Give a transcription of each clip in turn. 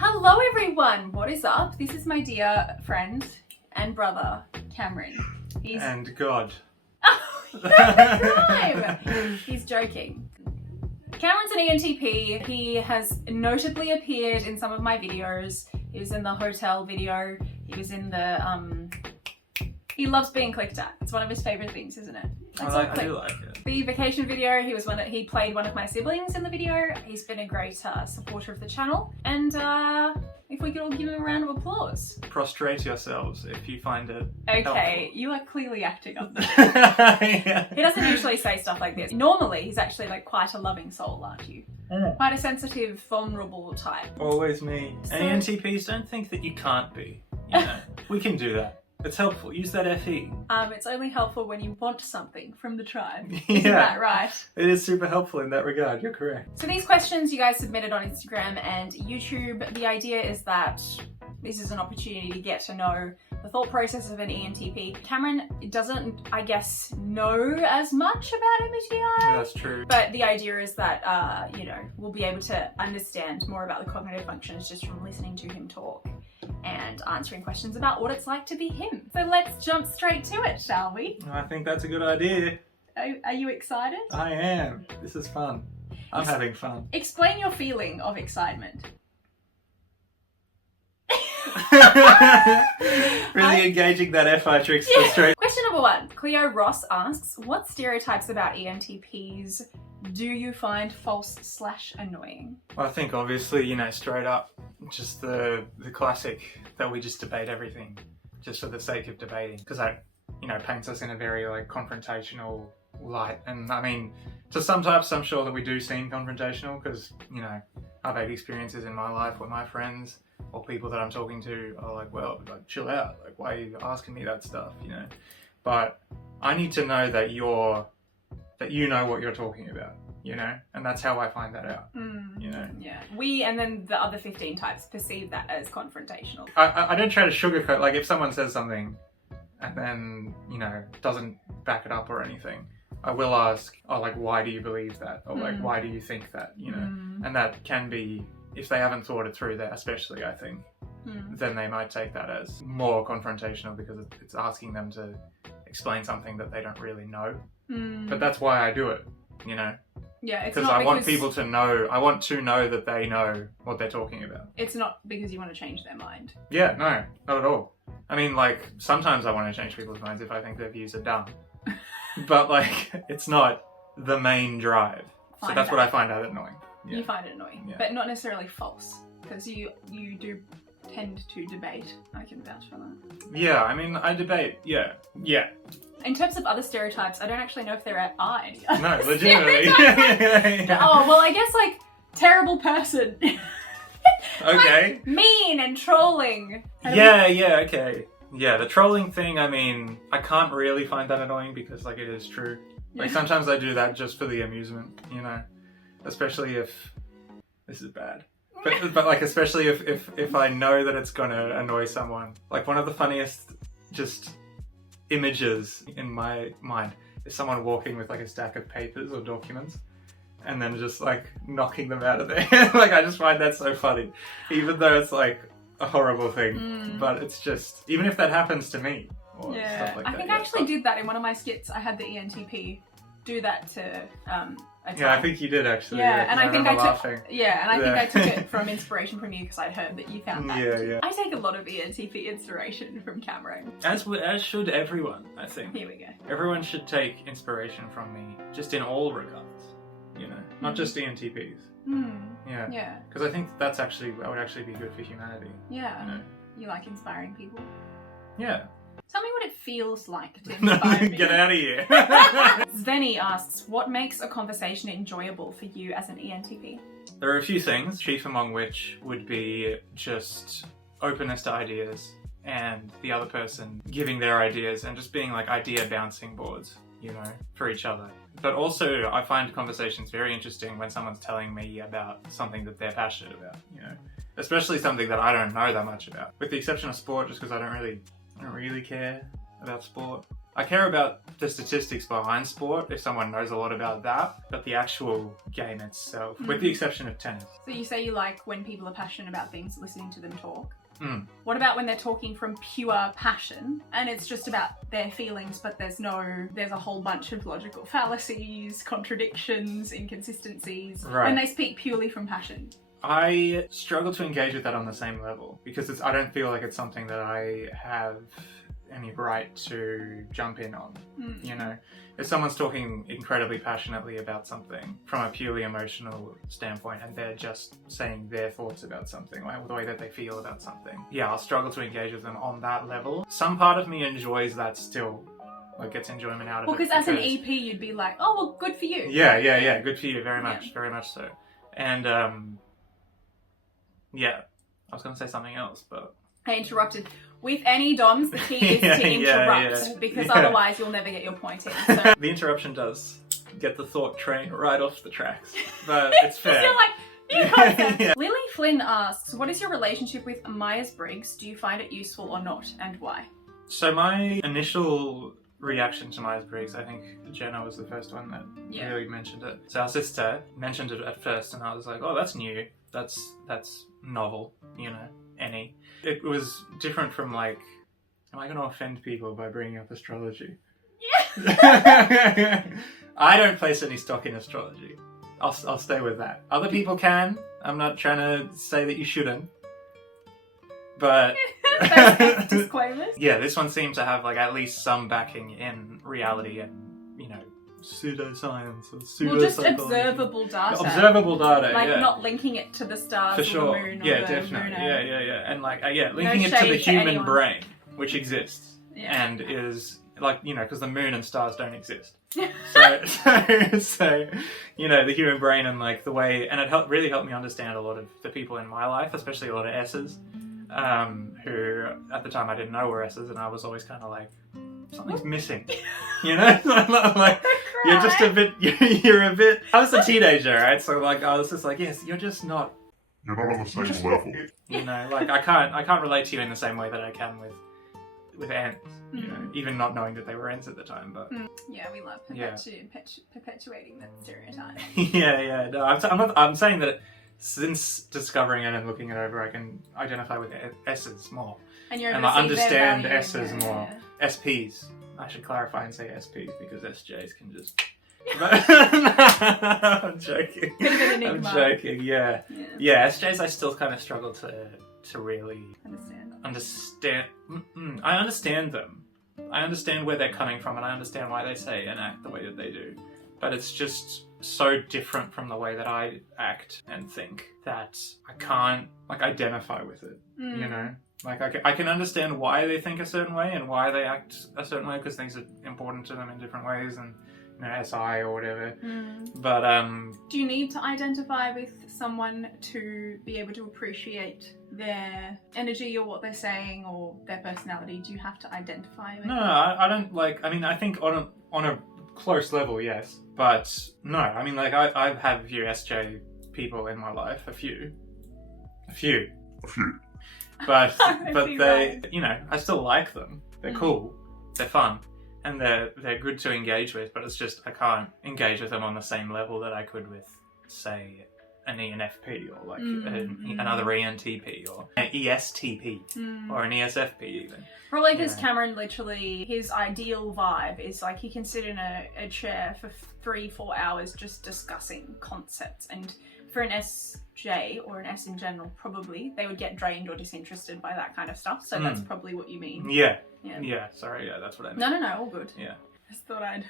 Hello everyone, what is up? This is my dear friend and brother, Cameron. And God. Time. He's joking. Cameron's an ENTP. He has notably appeared in some of my videos. He was in the hotel video. He was in the, he loves being clicked at. It's one of his favorite things, isn't it? I do like it. The vacation video, he played one of my siblings in the video. He's been a great supporter of the channel. And if we could all give him a round of applause. Prostrate yourselves if you find it Okay, helpful. you are clearly acting up there. Yeah. He doesn't usually say stuff like this. Normally, he's actually like quite a loving soul, aren't you? Quite a sensitive, vulnerable type. Always me. So- And ENTPs, don't think that you can't be. You know, we can do that. It's helpful. Use that FE. It's only helpful when you want something from the tribe. Yeah. Isn't that right? It is super helpful in that regard. You're correct. So these questions you guys submitted on Instagram and YouTube, the idea is that this is an opportunity to get to know the thought process of an ENTP. Cameron doesn't, I guess, know as much about MBTI. That's true. But the idea is that, you know, we'll be able to understand more about the cognitive functions just from listening to him talk and answering questions about what it's like to be him. So let's jump straight to it, shall we? I think that's a good idea. Are you excited? I am. This is fun. I'm having fun. Explain your feeling of excitement. Really engaging that FI trickster straight. Question number 1. Cleo Ross asks, what stereotypes about ENTPs do you find false/annoying? Well, I think obviously, you know, straight up, just the classic that we just debate everything just for the sake of debating, because that, you know, paints us in a very like confrontational light. And I mean, to some types, I'm sure that we do seem confrontational because, you know, I've had experiences in my life where my friends or people that I'm talking to are like, well, like, chill out, like, why are you asking me that stuff, you know? But I need to know that you know what you're talking about, you know? And that's how I find that out, you know? Yeah. We, and then the other 15 types, perceive that as confrontational. I don't try to sugarcoat, like if someone says something and then, you know, doesn't back it up or anything, I will ask, oh, like, why do you believe that? Or like, why do you think that, you know? And that can be, if they haven't thought it through there, especially, I think, then they might take that as more confrontational because it's asking them to explain something that they don't really know. But that's why I do it, you know? Yeah, it's because not I want people to know, I want to know that they know what they're talking about. It's not because you want to change their mind. Yeah, no, not at all. I mean, like, sometimes I want to change people's minds if I think their views are dumb. But, like, it's not the main drive. So that's what I find out annoying. Yeah. You find it annoying, but not necessarily false, because you do tend to debate. I can vouch for that. Yeah, I mean, I debate, yeah. In terms of other stereotypes, I don't actually know if there are any. No, legitimately. Yeah. Oh, well, I guess, like, terrible person. Okay. Like, mean and trolling. Yeah, okay. Yeah, the trolling thing, I mean, I can't really find that annoying because, like, it is true. Like, sometimes I do that just for the amusement, you know? Especially if... This is bad. But like, especially if I know that it's gonna annoy someone. Like, one of the funniest just images in my mind is someone walking with, like, a stack of papers or documents and then just, like, knocking them out of there. Like, I just find that so funny. Even though it's, like, a horrible thing. But it's just... Even if that happens to me or stuff like that. I think I actually did that in one of my skits. I had the ENTP do that to a Yeah, I think you did actually. Yeah, and I think I took laughing. think I took it from inspiration from you because I'd heard that you found that. Yeah. I take a lot of ENTP inspiration from Cameron. As should everyone, I think. Here we go. Everyone should take inspiration from me, just in all regards, you know, not just ENTPs. Yeah. Because I think that would actually be good for humanity. Yeah. You know? You like inspiring people. Yeah. Tell me what it feels like to inspire me. Get out of here. Zveni asks, what makes a conversation enjoyable for you as an ENTP? There are a few things, chief among which would be just openness to ideas and the other person giving their ideas and just being like idea bouncing boards, you know, for each other. But also, I find conversations very interesting when someone's telling me about something that they're passionate about, you know, especially something that I don't know that much about. With the exception of sport, just because I don't really care about sport. I care about the statistics behind sport, if someone knows a lot about that, but the actual game itself, with the exception of tennis. So you say you like when people are passionate about things, listening to them talk. Mm. What about when they're talking from pure passion and it's just about their feelings, but there's a whole bunch of logical fallacies, contradictions, inconsistencies, Right. when they speak purely from passion? I struggle to engage with that on the same level because I don't feel like it's something that I have any right to jump in on. You know, if someone's talking incredibly passionately about something from a purely emotional standpoint and they're just saying their thoughts about something, like the way that they feel about something, yeah, I'll struggle to engage with them on that level. Some part of me enjoys that still, like gets enjoyment out of it. Well, because as an EP you'd be like, oh well, good for you. Yeah, good for you, very much so. And yeah, I was going to say something else, but I interrupted. With any DOMs, the key is to interrupt because otherwise you'll never get your point in. So. The interruption does get the thought train right off the tracks, but it's fair. You're like, new concept. Lily Flynn asks, what is your relationship with Myers Briggs? Do you find it useful or not, and why? So my initial reaction to Myers Briggs, I think Jenna was the first one that really mentioned it. So our sister mentioned it at first, and I was like, oh, that's new. That's novel, you know, any. It was different from like, am I going to offend people by bringing up astrology? Yeah. I don't place any stock in astrology. I'll stay with that. Other people can. I'm not trying to say that you shouldn't. But disclaimers. Yeah, this one seemed to have like at least some backing in reality and, you know, pseudoscience or pseudopsychology. Well, just observable data. Observable data, like yeah. Not linking it to the stars for sure. or the moon or yeah, the definitely. lunar. Yeah. And like, linking it to the human brain, which exists and is like, you know, because the moon and stars don't exist. So, you know, the human brain and like the way, and it really helped me understand a lot of the people in my life, especially a lot of S's, who at the time I didn't know were S's, and I was always kind of like, something's missing, you know? Like, you're just a bit, you're a bit, I was a teenager, right? So like, I was just like, yes, you're not on the same level. You know, like I can't relate to you in the same way that I can with ants, you know, even not knowing that they were ants at the time, but... Yeah, we love perpetuating that stereotype. No, I'm saying that since discovering it and looking it over, I can identify with S's more. And you're I understand value, S's more. SPs. I should clarify and say SPs because SJs can just... I'm joking. I'm joking, yeah. SJs I still kind of struggle to really... Understand. I understand them. I understand where they're coming from and I understand why they say and act the way that they do. But it's just so different from the way that I act and think that I can't identify with it, you know? Like I can understand why they think a certain way and why they act a certain way because things are important to them in different ways and, you know, SI or whatever. But do you need to identify with someone to be able to appreciate their energy or what they're saying or their personality? Do you have to identify with No, I don't like, I mean, I think on a close level, yes. But no, I mean, like I've had a few SJ people in my life, a few. But they, you know, I still like them. They're cool. They're fun. And they're good to engage with, but it's just I can't engage with them on the same level that I could with, say, an ENFP or like another ENTP or an ESTP or an ESFP even. Probably because Cameron literally, his ideal vibe is like he can sit in a chair for 3-4 hours just discussing concepts, and for an SJ or an S in general, probably they would get drained or disinterested by that kind of stuff. So that's probably what you mean. Yeah, sorry, that's what I mean. No, all good. Yeah. Just thought I'd...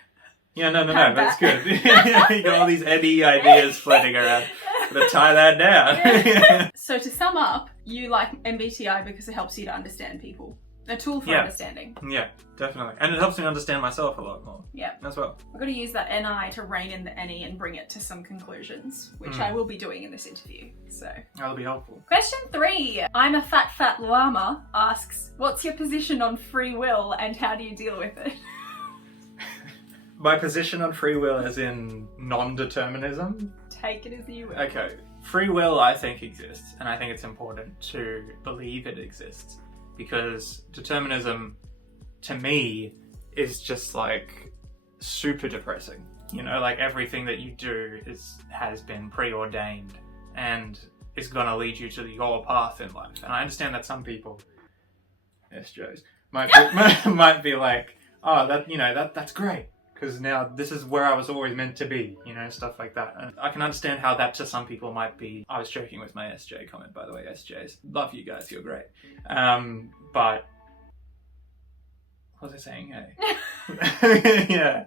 Yeah, no, that's good. You got all these Eddie ideas floating around. Gotta tie that down. So to sum up, you like MBTI because it helps you to understand people. A tool for understanding. Yeah, definitely. And it helps me understand myself a lot more. Yeah. As well. I've got to use that NI to rein in the NE and bring it to some conclusions, which I will be doing in this interview. So that'll be helpful. Question 3. I'm a fat llama asks, what's your position on free will and how do you deal with it? My position on free will as in non-determinism? Take it as you will. Okay. Free will, I think, exists, and I think it's important to believe it exists, because determinism, to me, is just like super depressing. You know, like everything that you do has been preordained and is gonna lead you to your path in life. And I understand that some people, SJs, might be like, oh, that's great, because now this is where I was always meant to be, stuff like that. And I can understand how that to some people might be. I was joking with my SJ comment, by the way, SJs. Love you guys, you're great. But what was I saying? Hey. Yeah.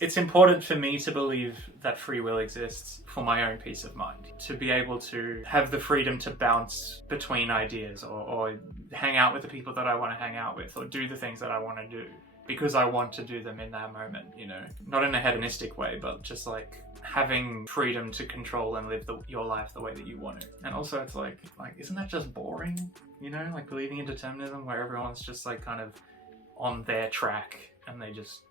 It's important for me to believe that free will exists for my own peace of mind. To be able to have the freedom to bounce between ideas or hang out with the people that I want to hang out with or do the things that I want to do because I want to do them in that moment, Not in a hedonistic way, but just like having freedom to control and live your life the way that you want to. And also it's like, isn't that just boring? Like believing in determinism where everyone's just like kind of on their track and they just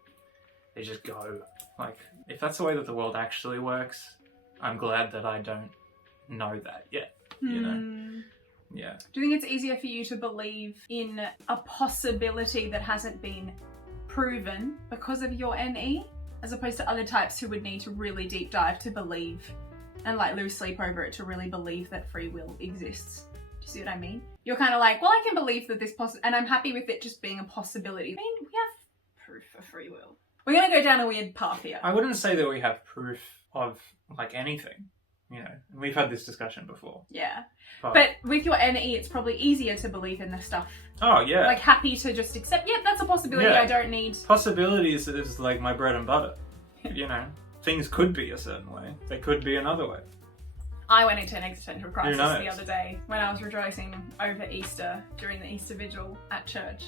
go. Like, if that's the way that the world actually works, I'm glad that I don't know that yet, Yeah. Do you think it's easier for you to believe in a possibility that hasn't been proven because of your NE, as opposed to other types who would need to really deep dive to believe and like lose sleep over it to really believe that free will exists? Do you see what I mean? You're kind of like, well, I can believe that this and I'm happy with it just being a possibility. I mean, we have proof of free will. We're going to go down a weird path here. I wouldn't say that we have proof of like anything, We've had this discussion before. Yeah. But with your NE, it's probably easier to believe in this stuff. Oh, yeah. Like happy to just accept, yeah, that's a possibility. Yeah. I don't need... Possibilities is like my bread and butter. Things could be a certain way. They could be another way. I went into an existential crisis the other day when I was rejoicing over Easter during the Easter Vigil at church.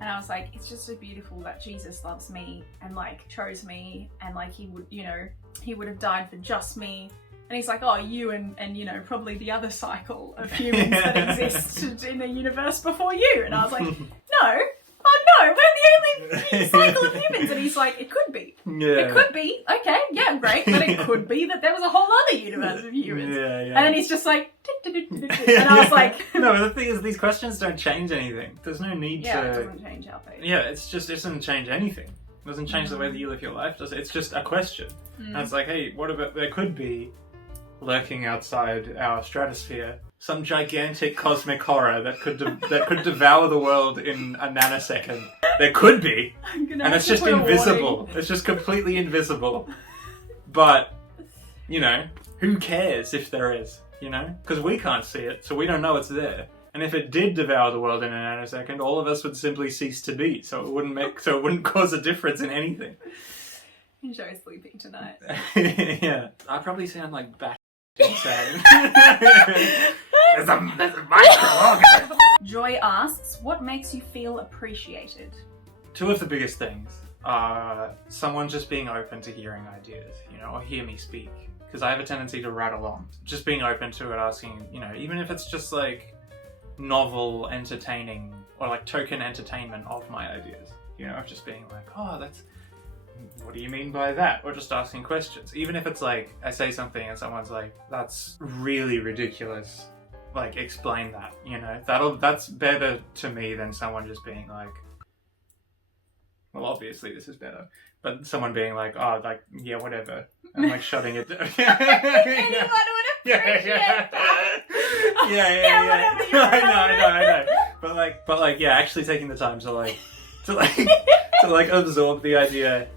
And I was like, it's just so beautiful that Jesus loves me and like chose me and like he would, he would have died for just me. And he's like, oh, you and probably the other cycle of humans that exist in the universe before you. And I was like, no, we're the only cycle of humans. And he's like, it could be. Yeah. It could be. Okay, yeah, great. But it could be that there was a whole other universe of humans. Yeah. And then he's just like, and I was like... No, but the thing is, these questions don't change anything. There's no need to... Yeah, it doesn't change our fate. Yeah, it doesn't change anything. It doesn't change the way that you live your life, does it? It's just a question. And it's like, hey, what about... There could be, lurking outside our stratosphere, some gigantic cosmic horror that could devour the world in a nanosecond. There could be. And it's just invisible. It's just completely invisible. But, who cares if there is, Because we can't see it, so we don't know it's there. And if it did devour the world in a nanosecond, all of us would simply cease to be, so it wouldn't cause a difference in anything. Enjoy sleeping tonight. Yeah. I probably sound like bat insane. There's a micro. Joy asks, what makes you feel appreciated? Two of the biggest things are someone just being open to hearing ideas, or hear me speak. Because I have a tendency to rattle on. Just being open to it, asking, even if it's just like novel, entertaining, or like token entertainment of my ideas. Just being like, oh, what do you mean by that? Or just asking questions. Even if it's like, I say something and someone's like, that's really ridiculous. Like, explain that, That's better to me than someone just being like, well, obviously this is better. But someone being like, oh, like, yeah, whatever. And like shutting it down. Anyone would appreciate that. Yeah. I know. But like, yeah, actually taking the time to absorb the idea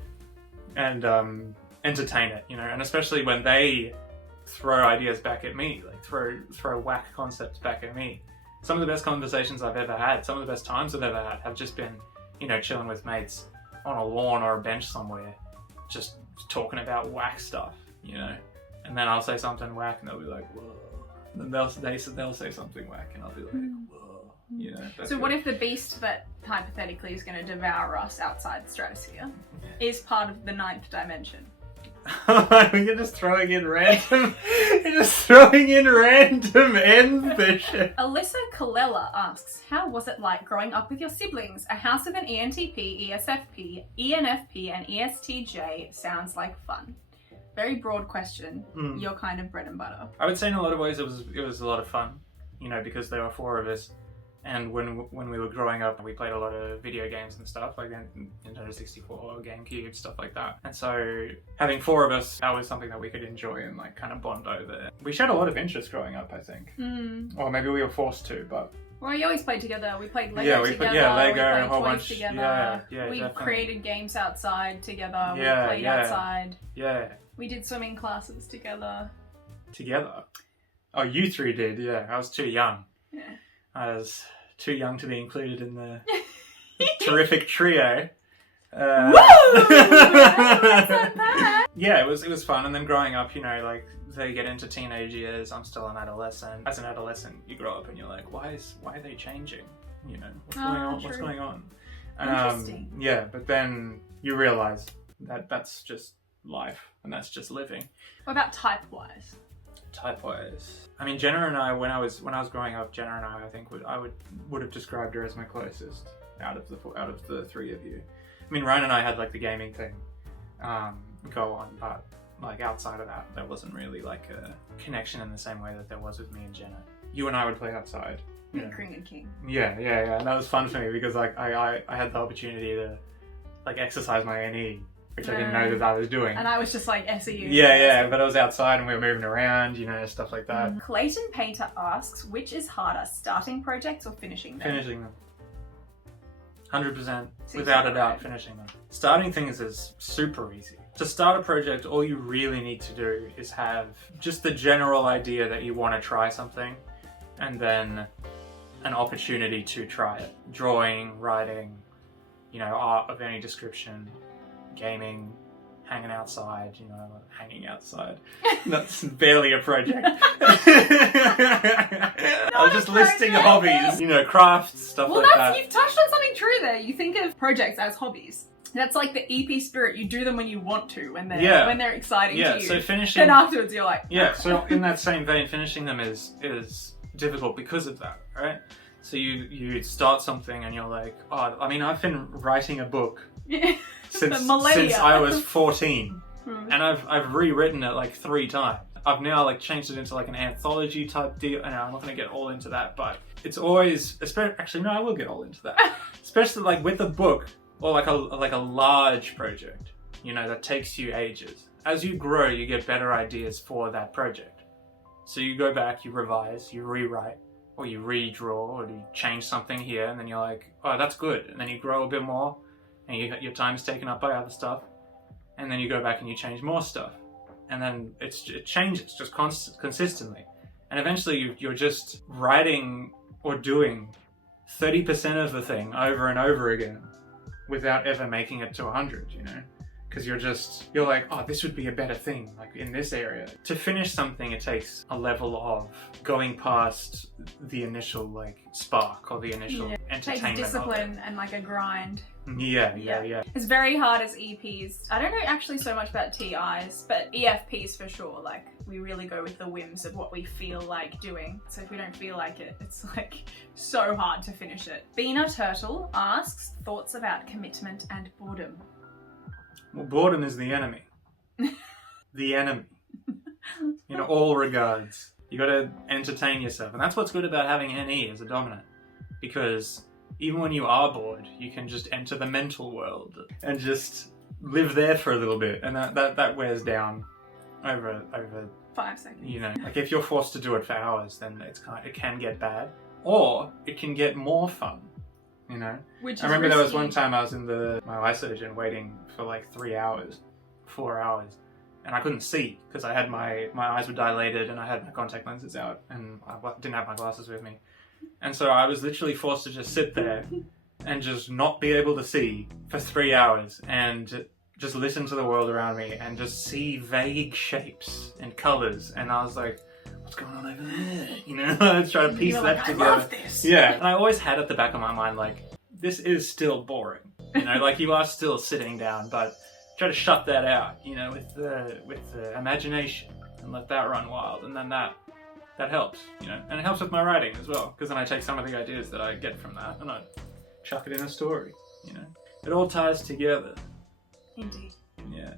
and entertain it, and especially when they throw ideas back at me, like throw whack concepts back at me. Some of the best conversations I've ever had, some of the best times I've ever had have just been, chilling with mates on a lawn or a bench somewhere, just talking about whack stuff, and then I'll say something whack and they'll be like, whoa. And then they'll say something whack and I'll be like, whoa. So what if the beast that hypothetically is going to devour us outside the stratosphere is part of the 9th dimension? You're just throwing in random ends this shit. Alyssa Kallela asks, how was it like growing up with your siblings? A house of an ENTP, ESFP, ENFP and ESTJ sounds like fun. Very broad question. Your kind of bread and butter. I would say in a lot of ways it was a lot of fun, because there were 4 of us. And when we were growing up, we played a lot of video games and stuff, like Nintendo 64, GameCube, stuff like that. And so having 4 of us, that was something that we could enjoy and like kind of bond over. We shared a lot of interest growing up, I think. Or maybe we were forced to, but... Well, we always played together. We played Lego together. Lego, we played a whole toys bunch. together. We definitely. Created games outside together. We Yeah, played yeah. outside. Yeah. We did swimming classes together. Together? Oh, you 3 did, yeah. I was too young. Yeah. I was too young to be included in the terrific trio. Woo! Yeah, it was fun. And then growing up, you know, like they get into teenage years. I'm still an adolescent. As an adolescent, you grow up and you're like, why are they changing? You know, what's going on? True. What's going on? Interesting. Yeah, but then you realize that that's just life and that's just living. What about type-wise? Type-wise, I mean, Jenna and I, when I was growing up, Jenna and I think would have described her as my closest out of the 3 of you. I mean, Ryan and I had like the gaming thing go on, but like outside of that, there wasn't really like a connection in the same way that there was with me and Jenna. You and I would play outside. King and King. Yeah, and that was fun for me because like I had the opportunity to like exercise my NE, which I didn't know that I was doing. And I was just like SEU. Yeah, but I was outside and we were moving around, you know, stuff like that. Clayton Painter asks, which is harder, starting projects or finishing them? Finishing them. 100%, without a doubt, finishing them. Starting things is super easy. To start a project, all you really need to do is have just the general idea that you want to try something, and then an opportunity to try it. Drawing, writing, you know, art of any description, gaming, hanging outside, you know, hanging outside. That's barely a project. I was just listing hobbies, you know, crafts, stuff like that. You've touched on something true there. You think of projects as hobbies. That's like the EP spirit. You do them when you want to, when they're exciting to you. Yeah, so finishing... Then afterwards you're like... Yeah, so in that same vein, finishing them is difficult because of that, right? So you start something and you're like, oh, I mean, I've been writing a book since I was 14. And I've rewritten it like 3 times. I've now like changed it into like an anthology type deal. And I'm not going to get all into that, but it's always, actually no, I will get all into that. Especially like with a book or like a large project, you know, that takes you ages. As you grow, you get better ideas for that project. So you go back, you revise, you rewrite, or you redraw, or you change something here, and then you're like, oh, that's good. And then you grow a bit more, and your time's taken up by other stuff. And then you go back and you change more stuff. And then it changes just consistently. And eventually you're just writing or doing 30% of the thing over and over again without ever making it to 100, you know? Because you're like, oh, this would be a better thing, like in this area. To finish something, it takes a level of going past the initial like spark or the initial entertainment. It takes discipline and like a grind. Yeah. It's very hard as EPs. I don't know actually so much about TIs, but EFPs for sure. Like we really go with the whims of what we feel like doing. So if we don't feel like it, it's like so hard to finish it. Beena Turtle asks, thoughts about commitment and boredom. Well, boredom is the enemy. The enemy. In all regards. You gotta entertain yourself. And that's what's good about having NE as a dominant. Because even when you are bored, you can just enter the mental world and just live there for a little bit. And that wears down over 5 seconds. You know, like if you're forced to do it for hours, then it can get bad. Or it can get more fun. You know, I remember there was one time I was in my eye surgeon waiting for like 4 hours, and I couldn't see because I had my eyes were dilated and I had my contact lenses out and I didn't have my glasses with me. And so I was literally forced to just sit there and just not be able to see for 3 hours and just listen to the world around me and just see vague shapes and colors. And I was like, what's going on over there? You know, I was trying to piece that together. I love this. Yeah. And I always had at the back of my mind, like, this is still boring. You know, like you are still sitting down, but try to shut that out, you know, with the imagination and let that run wild. And then that helps, you know, and it helps with my writing as well. Because then I take some of the ideas that I get from that and I chuck it in a story, you know. It all ties together. Indeed. Yeah.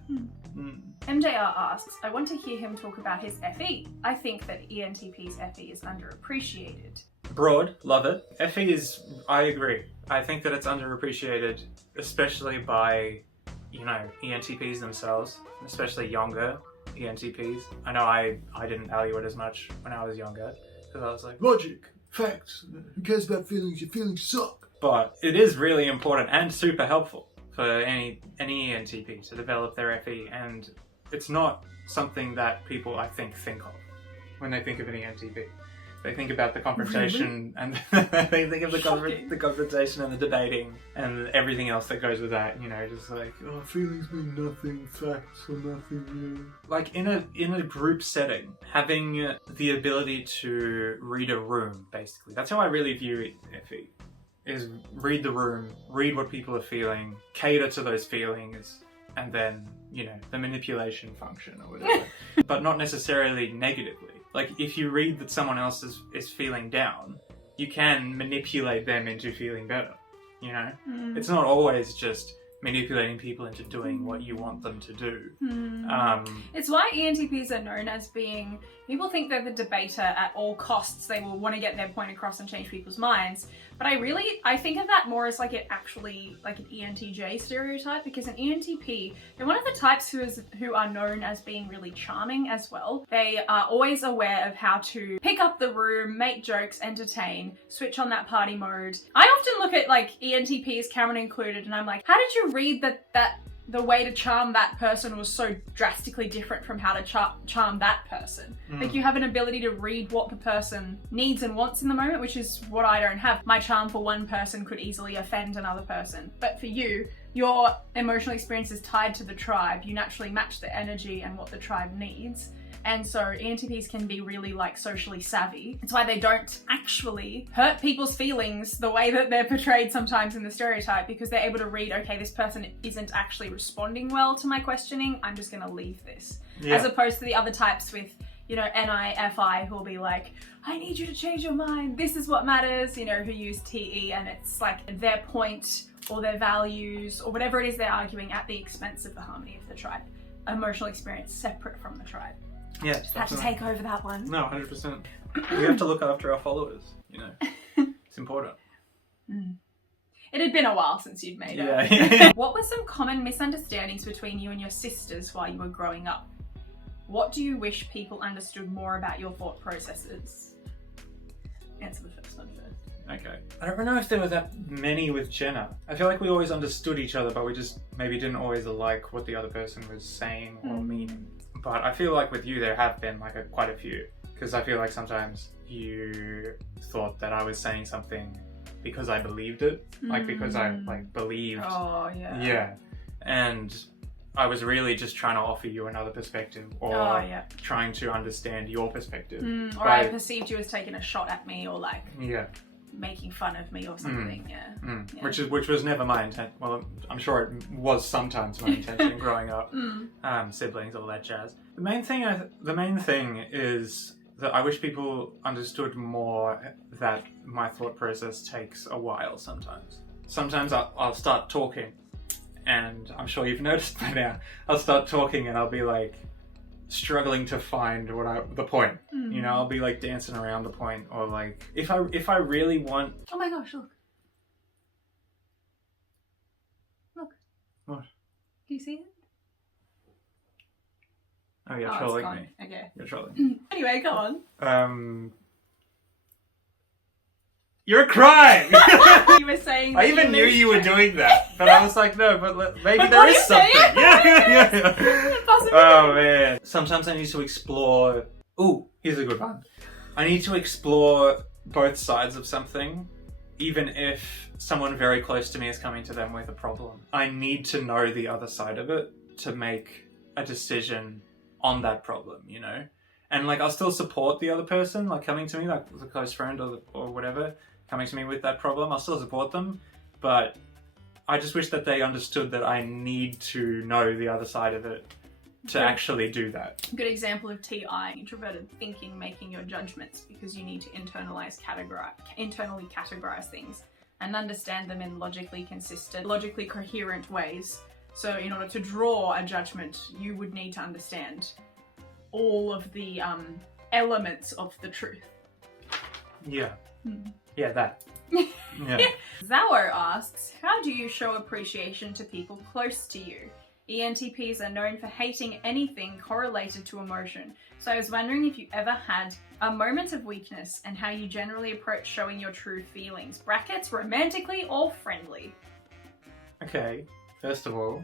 MJR asks, I want to hear him talk about his FE. I think that ENTP's FE is underappreciated. Broad, love it. FE is, I agree. I think that it's underappreciated, especially by, ENTPs themselves, especially younger ENTPs. I know I didn't value it as much when I was younger, because I was like, logic, facts, who cares about feelings? Your feelings suck. But it is really important and super helpful for any ENTP to develop their FE, and it's not something that people, I think of when they think of an ENTP. They think about the confrontation and they think of the confrontation and the debating and everything else that goes with that, just like, oh, feelings mean nothing, facts are nothing, Like in a group setting, having the ability to read a room, basically. That's how I really view FE, is read the room, read what people are feeling, cater to those feelings, and then, the manipulation function or whatever. But not necessarily negatively. Like, if you read that someone else is feeling down, you can manipulate them into feeling better, It's not always just manipulating people into doing what you want them to do. It's why ENTPs are known as being, people think they're the debater at all costs. They will want to get their point across and change people's minds. But I think of that more as like an ENTJ stereotype, because an ENTP, they're one of the types who are known as being really charming as well. They are always aware of how to pick up the room, make jokes, entertain, switch on that party mode. I often look at like ENTPs, Cameron included, and I'm like, how did you read that the way to charm that person was so drastically different from how to charm that person? Like, you have an ability to read what the person needs and wants in the moment, which is what I don't have. My charm for one person could easily offend another person. But for you, your emotional experience is tied to the tribe. You naturally match the energy and what the tribe needs. And so ENTPs can be really like socially savvy. It's why they don't actually hurt people's feelings the way that they're portrayed sometimes in the stereotype, because they're able to read, okay, this person isn't actually responding well to my questioning, I'm just gonna leave this. Yeah. As opposed to the other types with, NI, FI, who'll be like, I need you to change your mind, this is what matters, who use TE, and it's like their point or their values or whatever it is they're arguing at the expense of the harmony of the tribe. Emotional experience separate from the tribe. Yeah, just had to take over that one. No, 100%. We have to look after our followers, It's important. It had been a while since you'd made it. Yeah. What were some common misunderstandings between you and your sisters while you were growing up? What do you wish people understood more about your thought processes? Answer the first one first. Okay. I don't know if there were that many with Jenna. I feel like we always understood each other, but we just maybe didn't always like what the other person was saying or meaning. But I feel like with you there have been like quite a few, because I feel like sometimes you thought that I was saying something because I believed it, like because I believed. Oh yeah. Yeah, and I was really just trying to offer you another perspective, or trying to understand your perspective. Or I perceived you as taking a shot at me, or like making fun of me or something. Yeah. Which was never my intent. Well, I'm sure it was sometimes my intention growing up. Siblings, all that jazz. The main thing is that I wish people understood more that my thought process takes a while sometimes. Sometimes I'll start talking, and I'm sure you've noticed by now, I'll start talking and I'll be like struggling to find the point. I'll be like dancing around the point, or like if I really want. Oh my gosh! Look. What? Do you see it? Oh, you're trolling me. Okay. You're trolling. Anyway, go on. You're crying! You were saying I even knew you were doing that, but I was like, no, but maybe there is something. Yeah. Oh man. Sometimes I need to explore. Ooh, here's a good one. I need to explore both sides of something, even if someone very close to me is coming to them with a problem. I need to know the other side of it to make a decision on that problem, And like, I'll still support the other person, like coming to me, like a close friend or whatever, coming to me with that problem. I'll still support them, but I just wish that they understood that I need to know the other side of it to actually do that. Good example of TI, introverted thinking, making your judgments, because you need to internally categorize things and understand them in logically consistent, logically coherent ways So in order to draw a judgment, you would need to understand all of the elements of the truth. Yeah. Yeah, that. Yeah. Zao asks, how do you show appreciation to people close to you? ENTPs are known for hating anything correlated to emotion. So I was wondering if you ever had a moment of weakness and how you generally approach showing your true feelings. Brackets, romantically or friendly? Okay, first of all,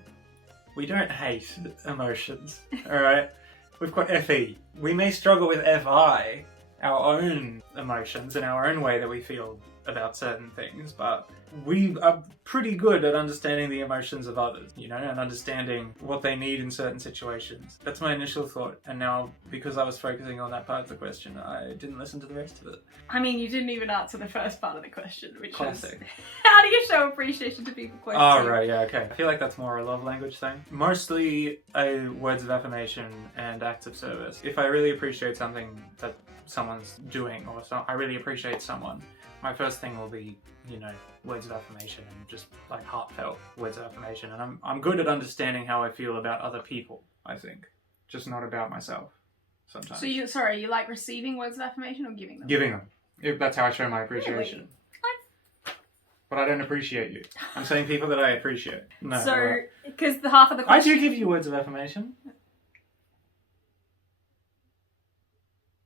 we don't hate emotions, alright? We've got FE. We may struggle with FI, our own emotions and our own way that we feel about certain things, but we are pretty good at understanding the emotions of others, you know, and understanding what they need in certain situations. That's my initial thought, and now, because I was focusing on that part of the question, I didn't listen to the rest of it. I mean, you didn't even answer the first part of the question, which Classic. is, how do you show appreciation to people close to you? Oh, right, yeah, okay. I feel like that's more a love language thing. Mostly words of affirmation and acts of service. If I really appreciate something that someone's doing, or I really appreciate someone, my first thing will be, you know, words of affirmation and just like heartfelt words of affirmation. And I'm good at understanding how I feel about other people, I think. Just not about myself sometimes. So you like receiving words of affirmation or giving them? Giving them. That's how I show my appreciation. Really? But I don't appreciate you. I'm saying people that I appreciate. No. So, because the half of the I question... do give you words of affirmation.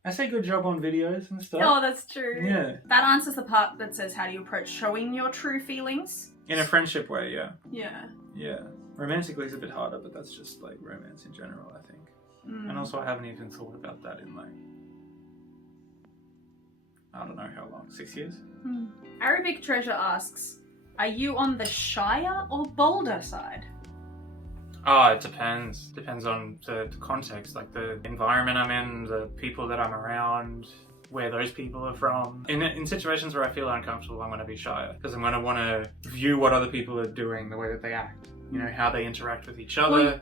I say good job on videos and stuff. Oh, that's true. Yeah. That answers the part that says, how do you approach showing your true feelings? In a friendship way, yeah. Yeah. Yeah. Romantically is a bit harder, but that's just like romance in general, I think. And also I haven't even thought about that in like, I don't know how long, 6 years? Arabic Treasure asks, are you on the shire or bolder side? Oh, it depends. Depends on the context, like the environment I'm in, the people that I'm around, where those people are from. In situations where I feel uncomfortable, I'm going to be shyer because I'm going to want to view what other people are doing, the way that they act, you know, how they interact with each other,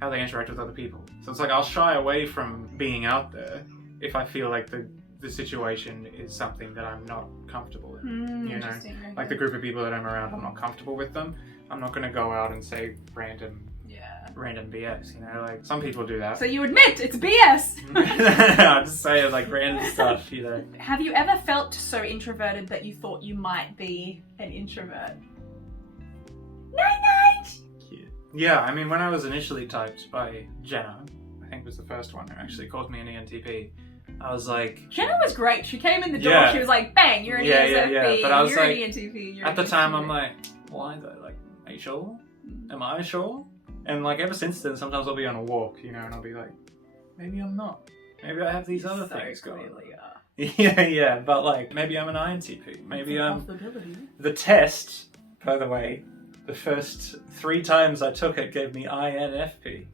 how they interact with other people. So it's like I'll shy away from being out there if I feel like the situation is something that I'm not comfortable in. You know, like the group of people that I'm around, I'm not comfortable with them. I'm not going to go out and say random BS, you know, like some people do that. So you admit it's BS! I'll just say like random stuff, you know. Have you ever felt so introverted that you thought you might be an introvert? Night! Cute. Yeah, I mean, when I was initially typed by Jenna, I think was the first one who actually called me an ENTP, I was like... Jenna was great. She came in the door, she was like, bang, you're an ESFP, but I was you're like, an ENTP, you're at the an time, ENTP. I'm like, why though? Like, are you sure? Am I sure? And like ever since then, sometimes I'll be on a walk, you know, and I'll be like, maybe I'm not. Maybe I have these other things going on. Yeah, but like maybe I'm an INTP. Maybe I'm... The test, by the way, the first 3 times I took it gave me INFP,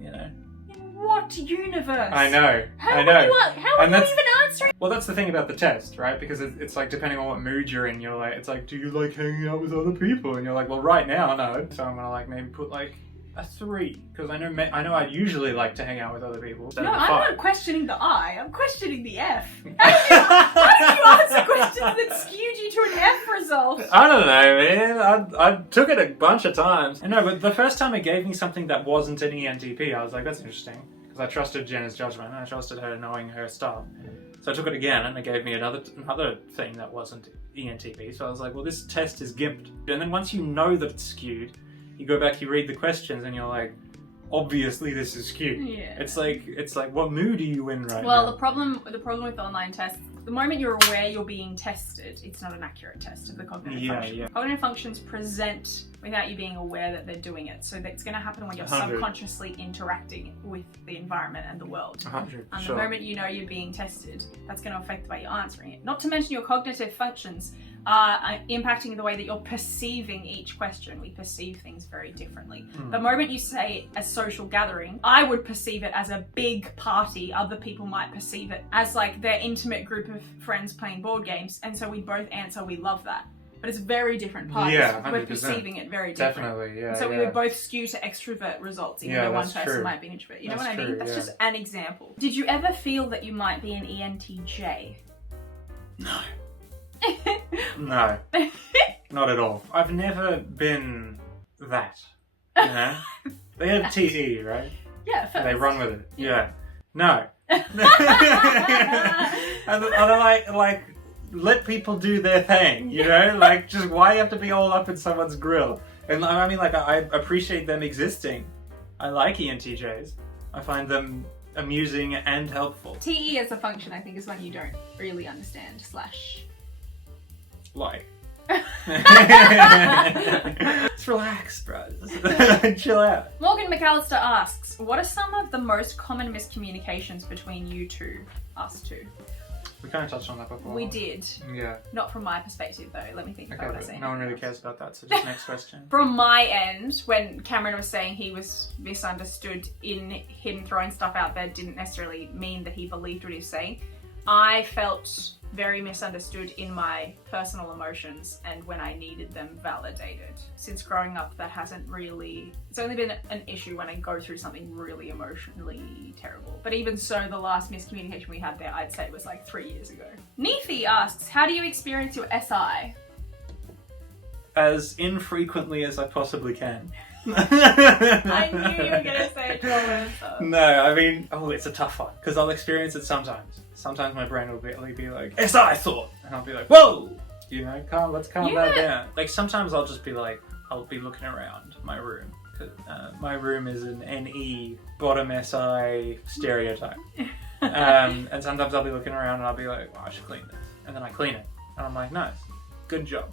you know. In what universe? I know. How are you even answering? Well, that's the thing about the test, right? Because it's like depending on what mood you're in, you're like, it's like, do you like hanging out with other people? And you're like, well, right now, no. So I'm gonna like maybe put like a 3, because I know I usually like to hang out with other people. No, I'm not questioning the I, I'm questioning the F. How did you answer questions that skewed you to an F result? I don't know, man. I took it a bunch of times. I know, but the first time it gave me something that wasn't an ENTP, I was like, that's interesting. Because I trusted Jenna's judgment, and I trusted her knowing her stuff. So I took it again, and it gave me another thing that wasn't ENTP. So I was like, well, this test is gimped. And then once you know that it's skewed, you go back, you read the questions, and you're like, obviously this is skewed. Yeah. It's like, what mood are you in right now? Well, the problem with online tests, the moment you're aware you're being tested, it's not an accurate test of the cognitive function. Yeah. Cognitive functions present without you being aware that they're doing it. So that's going to happen when you're 100. Subconsciously interacting with the environment and the world. 100. And the moment you know you're being tested, that's going to affect the way you're answering it. Not to mention your cognitive functions are impacting the way that you're perceiving each question. We perceive things very differently. The moment you say a social gathering, I would perceive it as a big party. Other people might perceive it as like their intimate group of friends playing board games, and so we both answer we love that. But it's very different parties. Yeah, 100%. We're perceiving it very different. Definitely, yeah. And so we would both skew to extrovert results, even though one person might be an introvert. You know what I mean? That's just an example. Did you ever feel that you might be an ENTJ? No. No. Not at all. I've never been that. You know? They have TE, right? Yeah, And they first. run with it. Yeah. No. And I like, let people do their thing, you know? Like, just why you have to be all up in someone's grill? And I mean, like, I appreciate them existing. I like ENTJs. I find them amusing and helpful. TE as a function, I think, is one you don't really understand, slash... Like. Just relax, bros. Chill out. Morgan McAllister asks, what are some of the most common miscommunications between you two, us two? We kind of touched on that before. We did. Yeah. Not from my perspective though, let me think Okay, about what I but say. no one really cares about that, so just next question. From my end, when Cameron was saying he was misunderstood in him throwing stuff out there didn't necessarily mean that he believed what he was saying, I felt very misunderstood in my personal emotions and when I needed them validated. Since growing up, that hasn't really... It's only been an issue when I go through something really emotionally terrible. But even so, the last miscommunication we had there, I'd say it was like 3 years ago. Neefi asks, how do you experience your SI? As infrequently as I possibly can. I knew you were going to say it. No, I mean, it's a tough one because I'll experience it sometimes. Sometimes my brain will be like, SI thought! And I'll be like, whoa! You know, let's calm that down. Like, sometimes I'll just be like, I'll be looking around my room. My room is an NE, bottom SI stereotype. And sometimes I'll be looking around and I'll be like, well, I should clean this. And then I clean it. And I'm like, nice. Good job.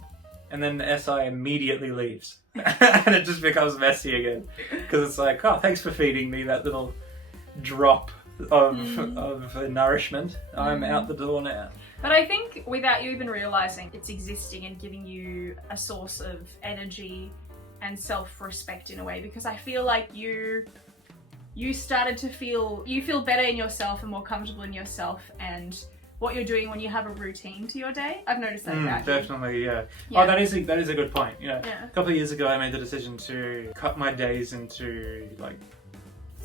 And then the SI immediately leaves. And it just becomes messy again. Because it's like, oh, thanks for feeding me that little drop of nourishment. I'm out the door now. But I think without you even realizing it's existing and giving you a source of energy and self-respect in a way, because I feel like you started to feel better in yourself and more comfortable in yourself and what you're doing when you have a routine to your day. I've noticed that about you. Definitely, yeah. Oh, that is a good point. Yeah. A couple of years ago, I made the decision to cut my days into like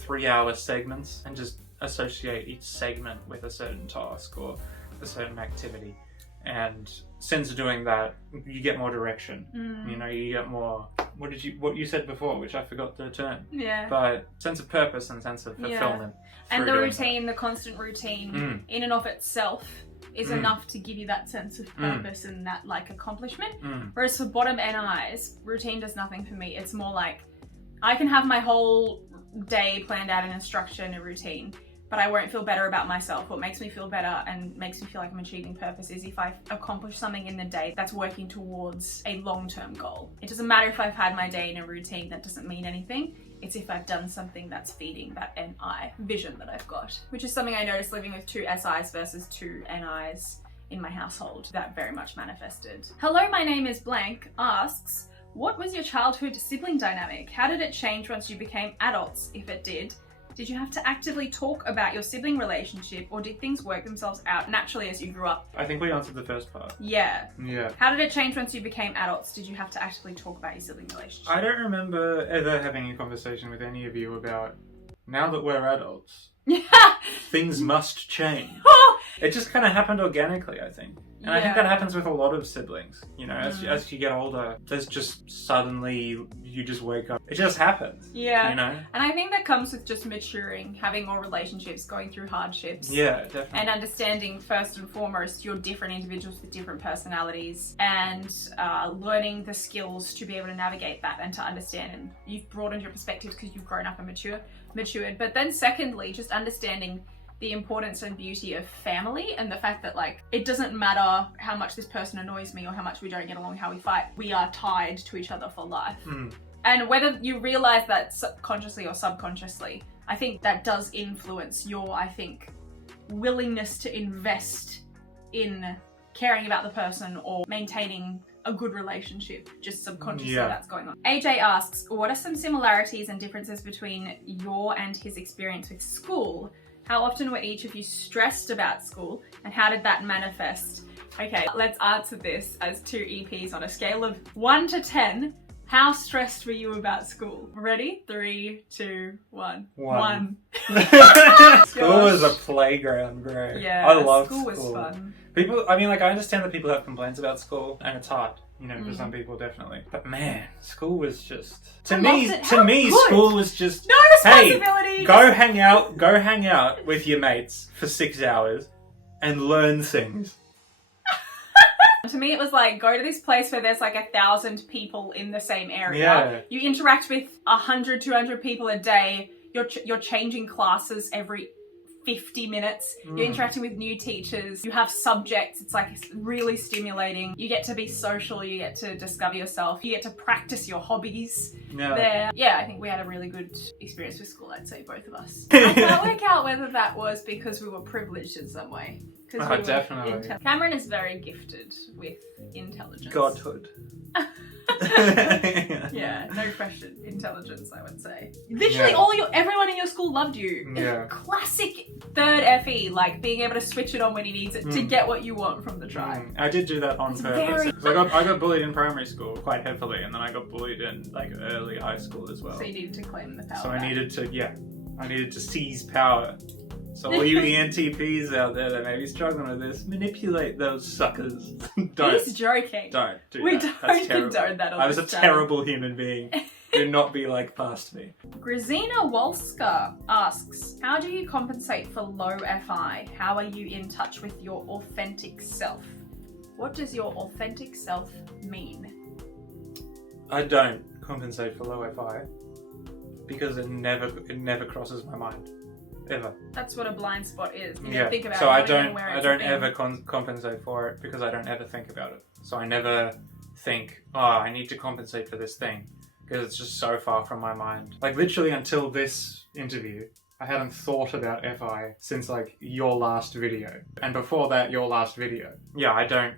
3-hour segments and just associate each segment with a certain task or a certain activity. And since doing that, you get more direction. You know, you get more. What you said before, which I forgot the term. Yeah. But sense of purpose and sense of fulfillment. And the routine, the constant routine, in and of itself, is enough to give you that sense of purpose and that like accomplishment. Whereas for bottom NIs, routine does nothing for me. It's more like I can have my whole day planned out in a structure and a routine, but I won't feel better about myself. What makes me feel better and makes me feel like I'm achieving purpose is if I accomplish something in the day that's working towards a long-term goal. It doesn't matter if I've had my day in a routine, that doesn't mean anything. It's if I've done something that's feeding that NI vision that I've got, which is something I noticed living with 2 SIs versus 2 NIs in my household. That very much manifested. Hello, my name is blank asks, what was your childhood sibling dynamic? How did it change once you became adults, if it did? Did you have to actively talk about your sibling relationship, or did things work themselves out naturally as you grew up? I think we answered the first part. Yeah. Yeah. How did it change once you became adults? Did you have to actively talk about your sibling relationship? I don't remember ever having a conversation with any of you about, now that we're adults, things must change. It just kind of happened organically, I think. And I think that happens with a lot of siblings. You know, as you get older, there's just suddenly, you just wake up. It just happens. Yeah. You know? And I think that comes with just maturing, having more relationships, going through hardships. Yeah, definitely. And understanding, first and foremost, you're different individuals with different personalities, and learning the skills to be able to navigate that and to understand. And you've broadened your perspectives because you've grown up and matured. But then secondly, just understanding the importance and beauty of family and the fact that like it doesn't matter how much this person annoys me or how much we don't get along, how we fight, we are tied to each other for life. And whether you realize that consciously or subconsciously, I think that does influence your, I think, willingness to invest in caring about the person or maintaining a good relationship, just subconsciously that's going on. AJ asks, what are some similarities and differences between your and his experience with school? How often were each of you stressed about school, and how did that manifest? Okay, let's answer this as 2 EPs on a scale of 1 to 10. How stressed were you about school? Ready? 3, 2, 1. 1. School was a playground, bro. Yeah, I loved school was fun. People, I mean, like, I understand that people have complaints about school, and it's hard. You know, for some people, definitely. But man, school was just to How me, good? school was just No responsibility. hey, go hang out with your mates for 6 hours and learn things. To me, it was like, go to this place where there's like 1,000 people in the same area. Yeah. You interact with 100, 200 people a day. You're changing classes every 50 minutes. You're interacting with new teachers. You have subjects. It's like really stimulating. You get to be social. You get to discover yourself. You get to practice your hobbies there. Yeah, I think we had a really good experience with school, I'd say, both of us. I can't work out whether that was because we were privileged in some way. Oh, definitely. Cameron is very gifted with intelligence. Godhood. Yeah, no question. Intelligence, I would say. Literally, everyone in your school loved you. Yeah. Classic third FE, like being able to switch it on when he needs it to get what you want from the tribe. I did do that on purpose. 'Cause I got bullied in primary school quite heavily, and then I got bullied in like early high school as well. So you needed to claim the power. So I needed to seize power. So all you ENTPs out there that may be struggling with this, manipulate those suckers. Don't. He's joking. Don't do We that. don't condone that on I was a this channel. terrible human being. Do not be like past me. Grazina Wolska asks, how do you compensate for low FI? How are you in touch with your authentic self? What does your authentic self mean? I don't compensate for low FI because it never crosses my mind. Ever. That's what a blind spot is. You Yeah. don't think about So it. I You don't know don't. where I it's don't been. ever compensate for it because I don't ever think about it. So I never think, oh, I need to compensate for this thing because it's just so far from my mind. Like literally until this interview, I hadn't thought about FI since like your last video, and before that, your last video. Yeah, I don't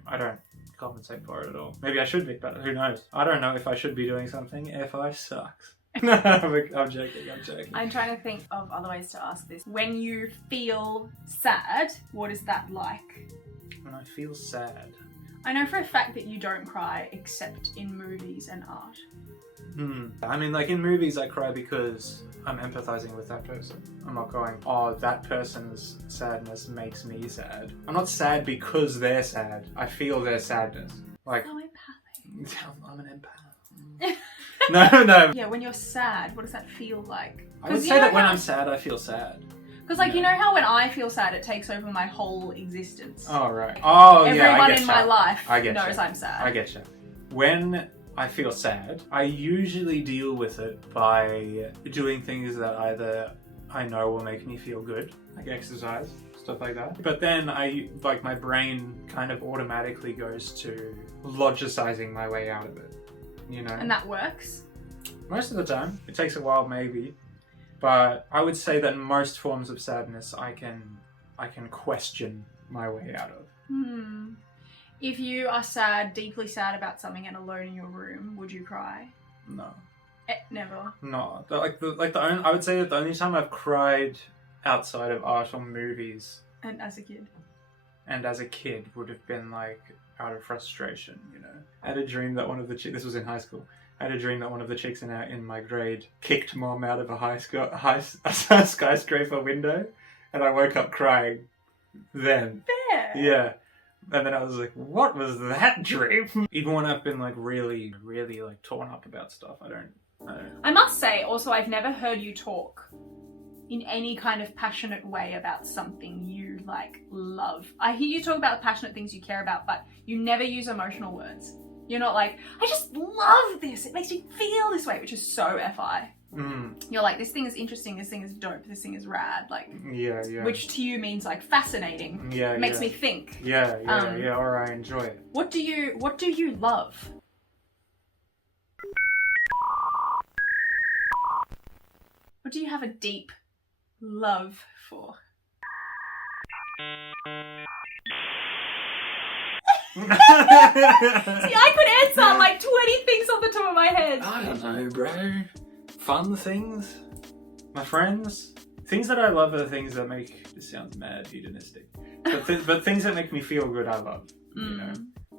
compensate for it at all. Maybe I should be, but who knows? I don't know if I should be doing something. FI sucks. No, I'm joking. I'm trying to think of other ways to ask this. When you feel sad, what is that like? When I feel sad. I know for a fact that you don't cry except in movies and art. I mean, like in movies, I cry because I'm empathizing with that person. I'm not going, oh, that person's sadness makes me sad. I'm not sad because they're sad. I feel their sadness. Like, So empathic. I'm an empath. No. Yeah, when you're sad, what does that feel like? I would say that when I'm sad, I feel sad. Because, like, you know how when I feel sad, it takes over my whole existence. Oh, right. Oh, yeah, Everyone I get in ya. my life I get knows ya. I'm sad. I get you. When I feel sad, I usually deal with it by doing things that either I know will make me feel good, like exercise, stuff like that. But then my brain kind of automatically goes to logicizing my way out of it, you know? And that works? Most of the time. It takes a while, maybe. But I would say that most forms of sadness I can question my way out of. If you are sad, deeply sad about something and alone in your room, would you cry? No. Never. No. I would say that the only time I've cried outside of art or movies And as a kid? and as a kid would have been like out of frustration, you know. I had a dream that one of the this was in high school. I had a dream that one of the chicks in my grade kicked mom out of a skyscraper window, and I woke up crying then. Fair. Yeah. And then I was like, what was that dream? Even when I've been like really, really like torn up about stuff, I don't. I must say, also, I've never heard you talk in any kind of passionate way about something you like love. I hear you talk about the passionate things you care about, but you never use emotional words. You're not like, I just love this. It makes me feel this way, which is so FI. You're like, this thing is interesting, this thing is dope, this thing is rad. Like, yeah. Which to you means like fascinating. Yeah, It makes me think. Yeah, or I enjoy it. What do you love? What do you have a deep love for? See, I could answer like 20 things off the top of my head. I don't know, bro. Fun things? My friends? Things that I love are the things that make... This sounds mad hedonistic. But things that make me feel good, I love. You know?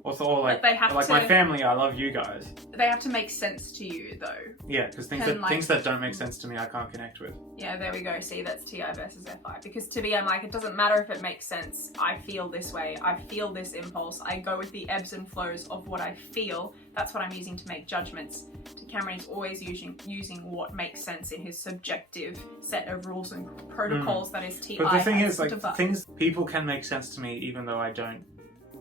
Or like, But they have like to- my family, I love you guys. They have to make sense to you, though. Yeah, because things Can, that like- things that don't make sense to me, I can't connect with. Yeah, there we go. See, that's TI versus FI. Because to me, I'm like, it doesn't matter if it makes sense. I feel this way. I feel this impulse. I go with the ebbs and flows of what I feel. That's what I'm using to make judgments. To Cameron, he's always using what makes sense in his subjective set of rules and protocols that is TI. But the thing has is, like, devised. people can make sense to me even though I don't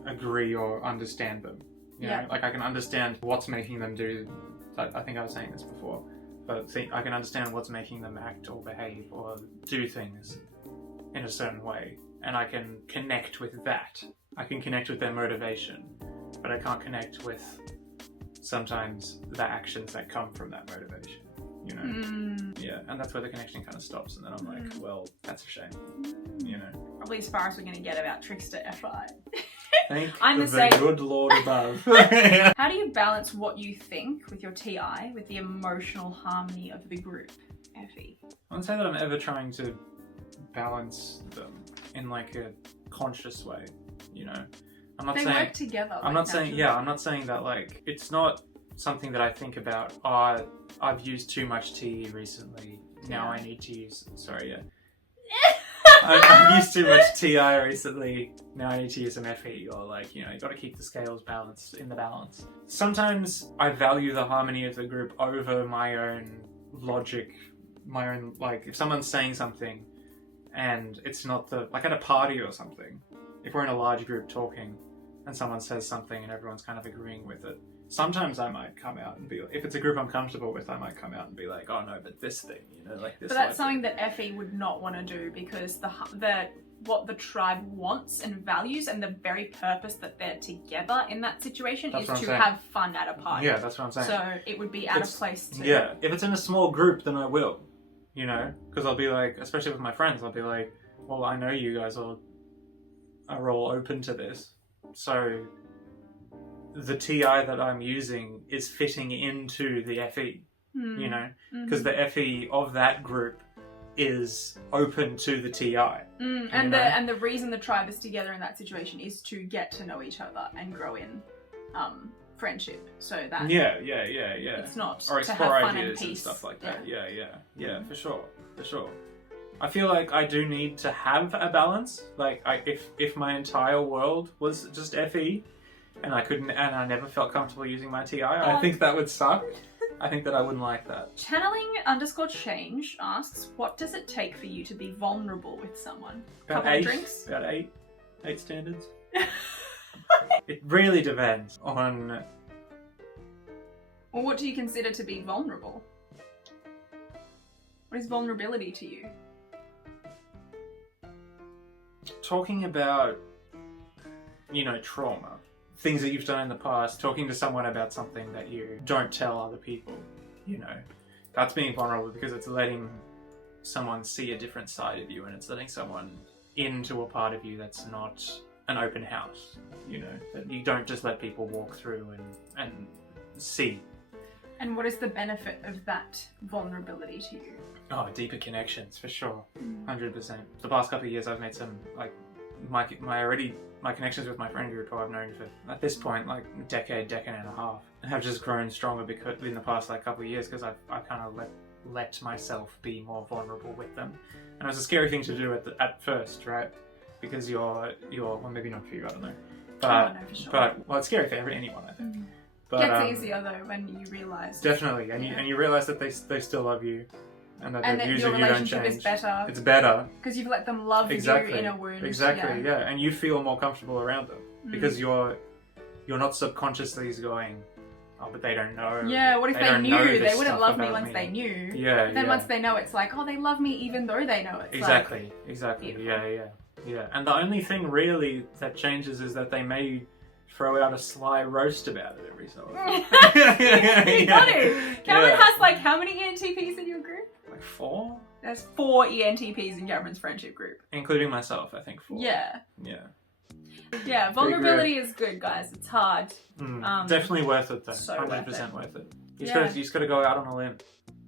agree or understand them. You know, Yeah. like I can understand what's making them do. I think I was saying this before, but I can understand what's making them act or behave or do things in a certain way, and I can connect with that. I can connect with their motivation, but I can't connect with sometimes the actions that come from that motivation. You know, yeah, and that's where the connection kind of stops, and then I'm like, well, that's a shame. You know, Probably as far as we're going to get about Trickster FI. thank I'm the the same. good Lord above. How do you balance what you think with your TI with the emotional harmony of the group, FE? I wouldn't say that I'm ever trying to balance them in like a conscious way, you know. I'm not They saying work together. I'm like, not saying naturally. yeah, I'm not saying that like it's not something that I think about. I've used too much TE recently. Now I need to use I've used too much TI recently. Now I need to use some FE, or like, you know, you got to keep the scales balanced in the balance. Sometimes I value the harmony of the group over my own logic, my own, like, if someone's saying something and it's not like at a party or something, if we're in a large group talking and someone says something and everyone's kind of agreeing with it, sometimes I might come out and be like, if it's a group I'm comfortable with, I might come out and be like, oh no, but this thing, you know, like this. But that's something that FE would not want to do, because what the tribe wants and values and the very purpose that they're together in that situation That's is what I'm to saying. have fun at a party. Yeah, that's what I'm saying. So it would be out of place to... Yeah, if it's in a small group, then I will, you know, because I'll be like, especially with my friends, I'll be like, well, I know you guys are all open to this, so the TI that I'm using is fitting into the FE, you know, because the FE of that group is open to the TI. And the reason the tribe is together in that situation is to get to know each other and grow in friendship, so that Yeah. it's not Or to have explore fun and ideas peace. and stuff like that. Yeah, for sure. I feel like I do need to have a balance. Like, if my entire world was just FE, and I never felt comfortable using my TI, I think that would suck. I think that I wouldn't like that. Channeling_change asks, what does it take for you to be vulnerable with someone? About Couple of drinks? About eight standards. It really depends on. Or what do you consider to be vulnerable? What is vulnerability to you? Talking about, you know, trauma, things that you've done in the past, talking to someone about something that you don't tell other people, you know, that's being vulnerable, because it's letting someone see a different side of you, and it's letting someone into a part of you that's not an open house, you know, that you don't just let people walk through and see. And what is the benefit of that vulnerability to you? Oh, deeper connections, for sure. 100%. The past couple of years I've made some, like, my connections with my friend group, who I've known for, at this point, like, decade and a half, have just grown stronger because in the past, like, couple of years, because I kind of let myself be more vulnerable with them. And it was a scary thing to do at first, right? Because you're well, maybe not for you, I don't know. But, no, for sure. well, it's scary for anyone, I think. But, Gets easier though when you realise. Definitely, and you realise that they still love you, and that their views your of you don't relationship change. is better. It's better. Because you've let them love you in a wound. Exactly, yeah. And you feel more comfortable around them because you're not subconsciously going, oh, but they don't know. Yeah, what if they don't know knew? this They wouldn't stuff love me about once they knew. Yeah, But then yeah. once they know, it's like, oh, they love me even though they know it. Exactly. Beautiful. Yeah. And the only thing really that changes is that they may throw out a sly roast about it every so often. You got to. Cameron has like how many ENTPs in your group? Like 4? There's 4 ENTPs in Cameron's friendship group. Including myself, I think 4. Yeah. Yeah. Vulnerability is good, guys. It's hard. Definitely worth it though. So 100% worth it. You Yeah. just gotta go out on a limb.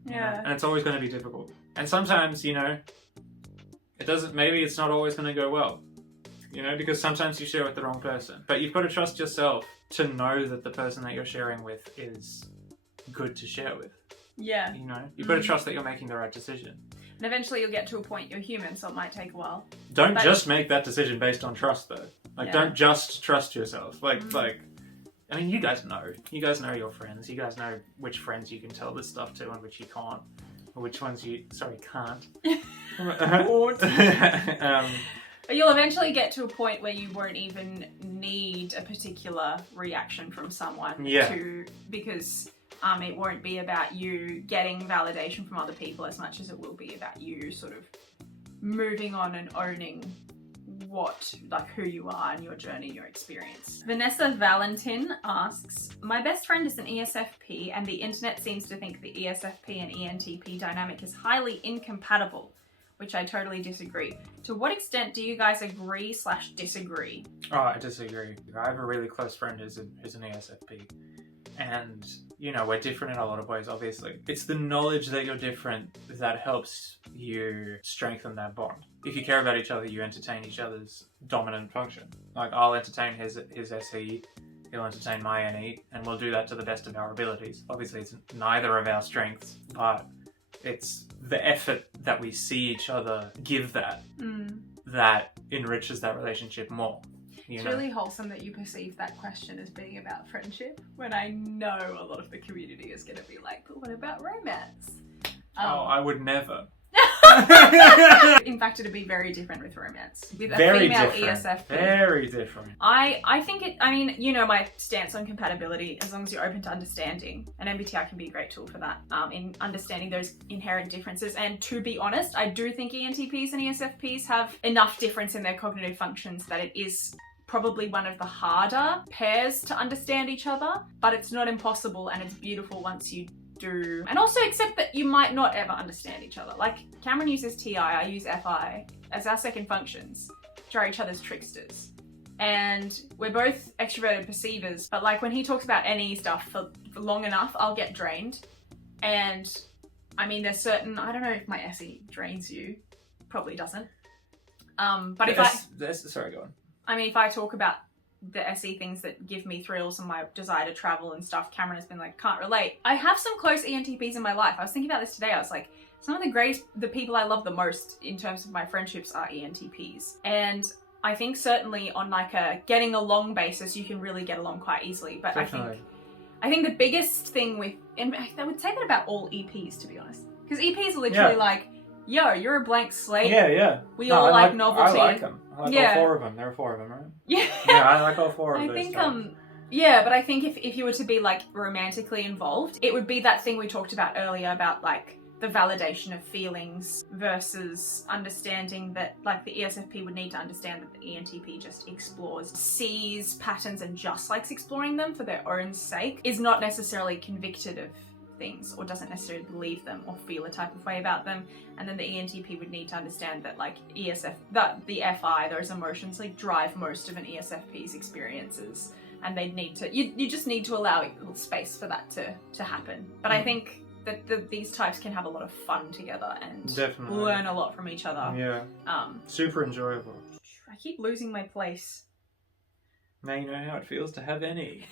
you know? Yeah. And it's always gonna be difficult. And sometimes, you know, maybe it's not always gonna go well. You know, because sometimes you share with the wrong person. But you've got to trust yourself to know that the person that you're sharing with is good to share with. Yeah. You know, you've got to trust that you're making the right decision. And eventually you'll get to a point you're human, so it might take a while. Don't just make that decision based on trust, though. Like, don't just trust yourself. Like, I mean, you guys know. You guys know your friends. You guys know which friends you can tell this stuff to and which you can't. Or which ones you, can't. But you'll eventually get to a point where you won't even need a particular reaction from someone because it won't be about you getting validation from other people as much as it will be about you sort of moving on and owning who you are and your journey, your experience. Vanessa Valentin asks, my best friend is an ESFP and the internet seems to think the ESFP and ENTP dynamic is highly incompatible, which I totally disagree. To what extent do you guys agree/disagree? Oh, I disagree. I have a really close friend who's an ESFP. And, you know, we're different in a lot of ways, obviously. It's the knowledge that you're different that helps you strengthen that bond. If you care about each other, you entertain each other's dominant function. Like, I'll entertain his SE, he'll entertain my NE, and we'll do that to the best of our abilities. Obviously, it's neither of our strengths, but it's the effort that we see each other give that enriches that relationship more. It's really wholesome that you perceive that question as being about friendship, when I know a lot of the community is going to be like, but what about romance? I would never. In fact, it'd be very different with romance. With a very female different. ESFP. Very different. I think I mean, you know my stance on compatibility, as long as you're open to understanding. And MBTI can be a great tool for that, in understanding those inherent differences. And to be honest, I do think ENTPs and ESFPs have enough difference in their cognitive functions that it is probably one of the harder pairs to understand each other, but it's not impossible and it's beautiful once you do. And also accept that you might not ever understand each other. Like Cameron uses TI, I use FI as our second functions, which are each other's tricksters. And we're both extroverted perceivers, but like when he talks about NE stuff for long enough, I'll get drained. And I mean, there's certain, I don't know if my SE drains you, probably doesn't. But sorry, go on. I mean, if I talk about the SE things that give me thrills and my desire to travel and stuff, Cameron has been like, can't relate. I have some close ENTPs in my life. I was thinking about this today. I was like, some of the people I love the most in terms of my friendships are ENTPs. And I think certainly on like a getting along basis, you can really get along quite easily. But Definitely. I think the biggest thing with, and I would say that about all EPs, to be honest. Because EPs are literally like, yo, you're a blank slate. Yeah. We all like novelty. I like them. I like all four of them. There are four of them, right? Yeah. Yeah, I like all four of those. I think, types. yeah, but I think if you were to be like romantically involved, it would be that thing we talked about earlier about like the validation of feelings versus understanding that like the ESFP would need to understand that the ENTP just explores, sees patterns and just likes exploring them for their own sake, is not necessarily convicted of things or doesn't necessarily believe them or feel a type of way about them. And then the ENTP would need to understand that like the FI, those emotions like drive most of an ESFP's experiences, and they'd need to, you just need to allow a little space for that to happen. But I think that these types can have a lot of fun together and learn a lot from each other. Yeah. Super enjoyable. I keep losing my place. Now you know how it feels to have any.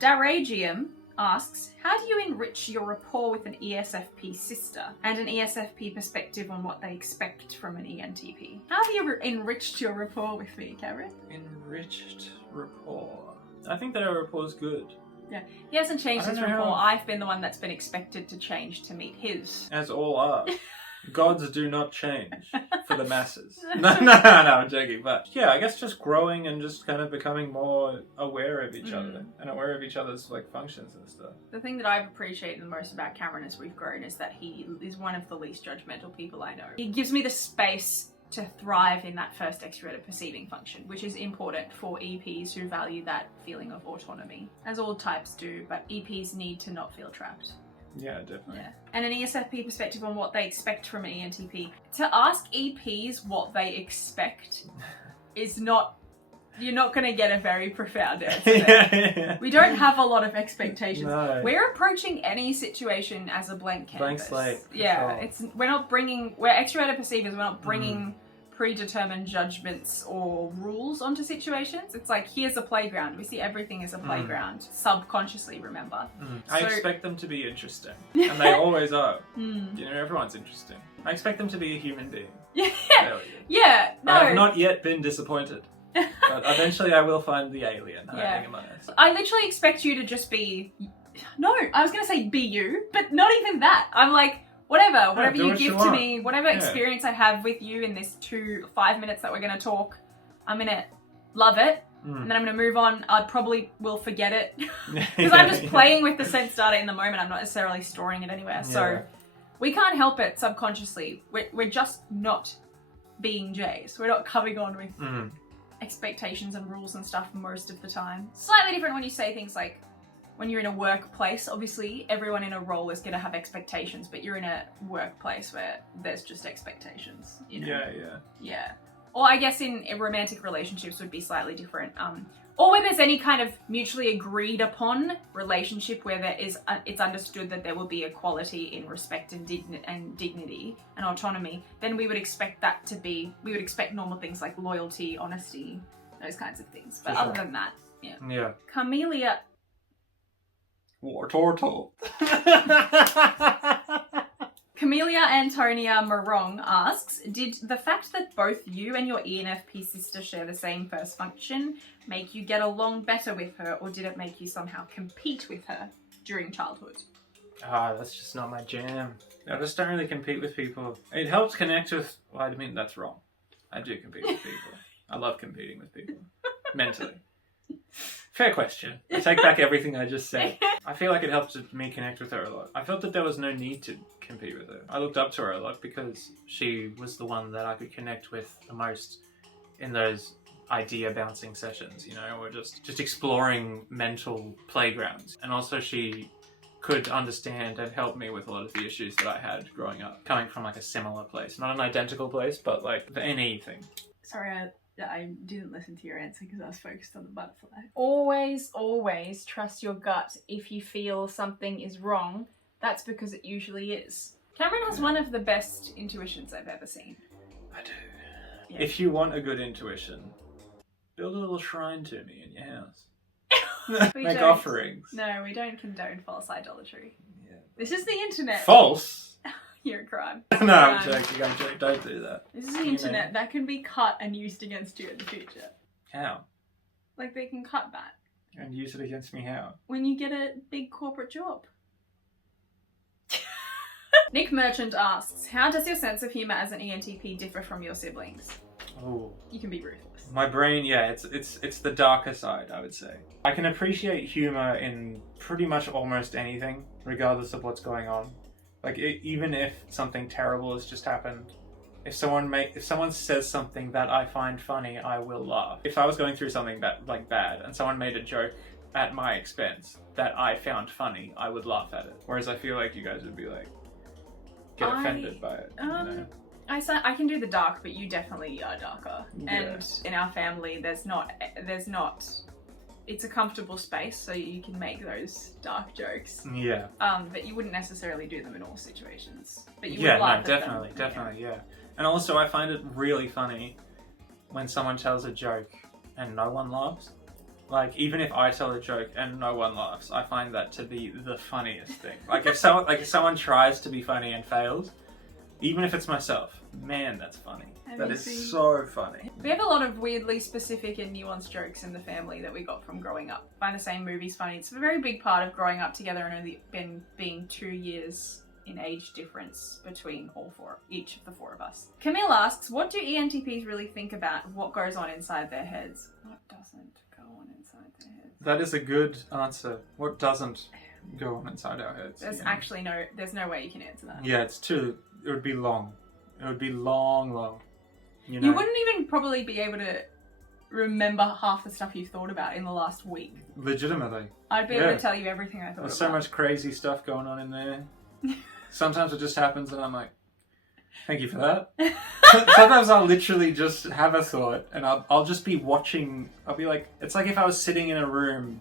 Daragium asks, how do you enrich your rapport with an ESFP sister and an ESFP perspective on what they expect from an ENTP? How have you enriched your rapport with me, Cameron? Enriched rapport. I think that our rapport is good. Yeah, he hasn't changed his rapport. I've been the one that's been expected to change to meet his. As all are. Gods do not change for the masses. No, I'm joking. But yeah, I guess just growing and just kind of becoming more aware of each other and aware of each other's like functions and stuff. The thing that I've appreciated the most about Cameron as we've grown is that he is one of the least judgmental people I know. He gives me the space to thrive in that first extroverted perceiving function, which is important for EPs who value that feeling of autonomy, as all types do, but EPs need to not feel trapped. Yeah, definitely. Yeah. And an ESFP perspective on what they expect from an ENTP. To ask EPs what they expect is not, you're not going to get a very profound answer there. Yeah. We don't have a lot of expectations. No. We're approaching any situation as a blank canvas. Blank slate. Yeah, Sure. we're extroverted perceivers, we're not bringing predetermined judgments or rules onto situations. It's like, here's a playground. We see everything as a playground, subconsciously, remember. I expect them to be interesting, and they always are. You know, everyone's interesting. I expect them to be a human being. Yeah, There we go. yeah, no. I have not yet been disappointed, but eventually I will find the alien hiding in my nest. I literally expect you to just be... No, I was going to say be you, but not even that. I'm like, whatever do you what give you to want. me, whatever experience I have with you in this 5 minutes that we're going to talk, I'm going to love it, and then I'm going to move on. I probably will forget it, because I'm just playing with the sense data in the moment. I'm not necessarily storing it anywhere, so we can't help it subconsciously. We're just not being Jays. We're not coming on with expectations and rules and stuff most of the time. Slightly different when you say things like, when you're in a workplace, obviously everyone in a role is going to have expectations, but you're in a workplace where there's just expectations, you know? Yeah. Or I guess in romantic relationships would be slightly different. Or where there's any kind of mutually agreed upon relationship where there is, it's understood that there will be equality in respect and dignity and autonomy, then we would expect that to be, we would expect normal things like loyalty, honesty, those kinds of things. But other than that, Yeah. Camellia... War turtle. Camellia Antonia Morong asks, did the fact that both you and your ENFP sister share the same first function make you get along better with her, or did it make you somehow compete with her during childhood? That's just not my jam. I just don't really compete with people. It helps connect with... Well, I mean, that's wrong. I do compete with people. I love competing with people. Mentally. Fair question. I take back everything I just said. I feel like it helped me connect with her a lot. I felt that there was no need to compete with her. I looked up to her a lot because she was the one that I could connect with the most in those idea bouncing sessions, you know, or just exploring mental playgrounds. And also she could understand and help me with a lot of the issues that I had growing up, coming from like a similar place. Not an identical place, but like anything. Sorry, I didn't listen to your answer because I was focused on the butterfly. Always trust your gut. If you feel something is wrong, that's because it usually is. Cameron has one of the best intuitions I've ever seen. I do. Yeah. If you want a good intuition, build a little shrine to me in your house. Make offerings. No, we don't condone false idolatry. Yeah. This is the internet. False? You're a crime. No, I'm joking. Don't do that. This is the internet. That can be cut and used against you in the future. How? Like, they can cut that. And use it against me how? When you get a big corporate job. Nick Merchant asks, how does your sense of humour as an ENTP differ from your siblings? Oh. You can be ruthless. My brain, yeah, it's the darker side, I would say. I can appreciate humour in pretty much almost anything, regardless of what's going on. Like, even if something terrible has just happened, if someone says something that I find funny, I will laugh. If I was going through something bad, and someone made a joke at my expense that I found funny, I would laugh at it. Whereas I feel like you guys would be like, get offended by it. You know? I can do the dark, but you definitely are darker. Yeah. And in our family, there's not. It's a comfortable space, so you can make those dark jokes. Yeah. But you wouldn't necessarily do them in all situations. But you would Yeah, laugh no, at them. definitely, yeah. And also, I find it really funny when someone tells a joke and no one laughs. Like, even if I tell a joke and no one laughs, I find that to be the funniest thing. Like, if someone tries to be funny and fails, even if it's myself, man, that's funny. That is so funny. We have a lot of weirdly specific and nuanced jokes in the family that we got from growing up. Find the same movies funny. It's a very big part of growing up together and only being 2 years in age difference between each of the four of us. Camille asks, what do ENTPs really think about what goes on inside their heads? What doesn't go on inside their heads? That is a good answer. What doesn't go on inside our heads? There's there's no way you can answer that. Yeah, it would be long. It would be long. You know? You wouldn't even probably be able to remember half the stuff you thought about in the last week. Legitimately. I'd be able to tell you everything I thought There's about. so much crazy stuff going on in there. Sometimes it just happens and I'm like, thank you for that. Sometimes I'll literally just have a thought and I'll just be watching. I'll be like, it's like if I was sitting in a room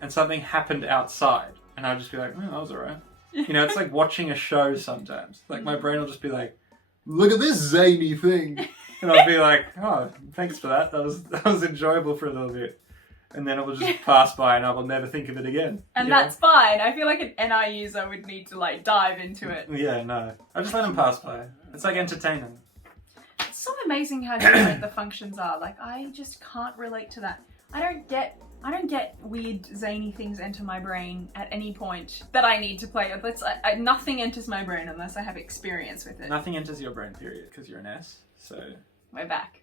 and something happened outside and I'll just be like, oh, that was alright. You know, it's like watching a show sometimes. Like my brain will just be like, look at this zany thing. And I'll be like, oh, thanks for that. That was enjoyable for a little bit. And then it will just pass by and I will never think of it again. And that's fine. I feel like an NI user would need to like dive into it. Yeah, no. I just let them pass by. It's like entertaining. It's so amazing how different the functions are. Like, I just can't relate to that. I don't get weird zany things enter my brain at any point that I need to play. Nothing enters my brain unless I have experience with it. Nothing enters your brain, period, because you're an S, so... We're back.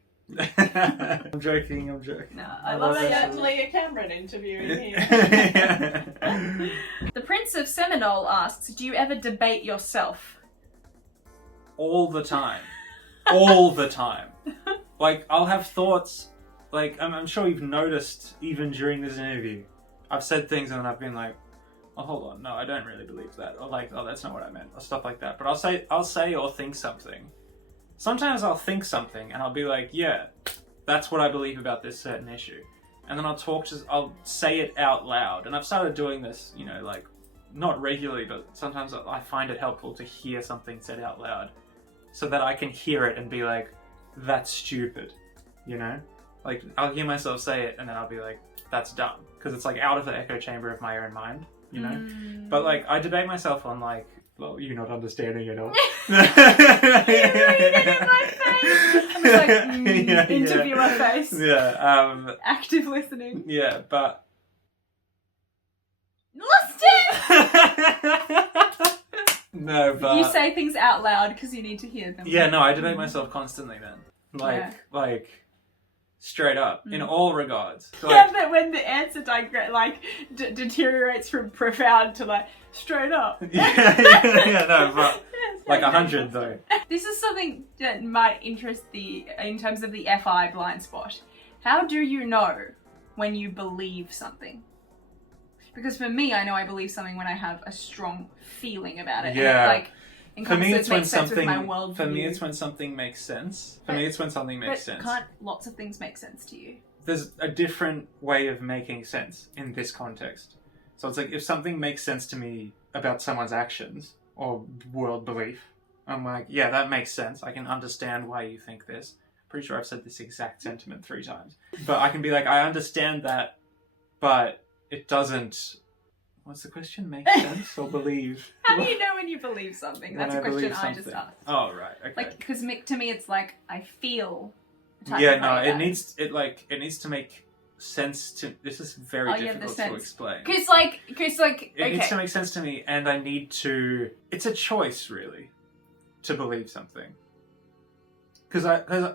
I'm joking. No, I love that Leah Cameron interviewing here. The Prince of Seminole asks, do you ever debate yourself? All the time. All the time. Like, I'll have thoughts, like, I'm sure you've noticed, even during this interview, I've said things and then I've been like, oh, hold on, no, I don't really believe that. Or like, oh, that's not what I meant, or stuff like that. But I'll say or think something. Sometimes I'll think something and I'll be like, yeah, that's what I believe about this certain issue. And then I'll say it out loud. And I've started doing this, you know, like, not regularly, but sometimes I find it helpful to hear something said out loud so that I can hear it and be like, that's stupid, you know? Like, I'll hear myself say it and then I'll be like, that's dumb. Because it's like out of the echo chamber of my own mind, you know? But like, I debate myself on like, well, you're not understanding it all. You're reading it in my face. I'm just like, interviewer face. Yeah. Active listening. Yeah, but... Lost it! No, but... You say things out loud because you need to hear them. Yeah, no, I debate myself constantly then. Like, straight up, in all regards. Like, Yeah, but when the answer deteriorates from profound to like, straight up. yeah, no, but like 100 though. This is something that might interest in terms of the FI blind spot. How do you know when you believe something? Because for me, I know I believe something when I have a strong feeling about it. Yeah. And For me, it's when something. For me, it's when something makes sense. For me, it's when something makes sense. Can't lots of things make sense to you? There's a different way of making sense in this context. So it's like if something makes sense to me about someone's actions or world belief, I'm like, yeah, that makes sense. I can understand why you think this. Pretty sure I've said this exact sentiment 3 times. But I can be like, I understand that, but it doesn't... What's the question? Make sense or believe? How do you know when you believe something? That's a question I just asked. Oh, right. Okay. Like, because to me, it's like I feel. Yeah, no, it needs to make sense to. This is very difficult to explain. Because it needs to make sense to me, and I need to. It's a choice, really, to believe something. Because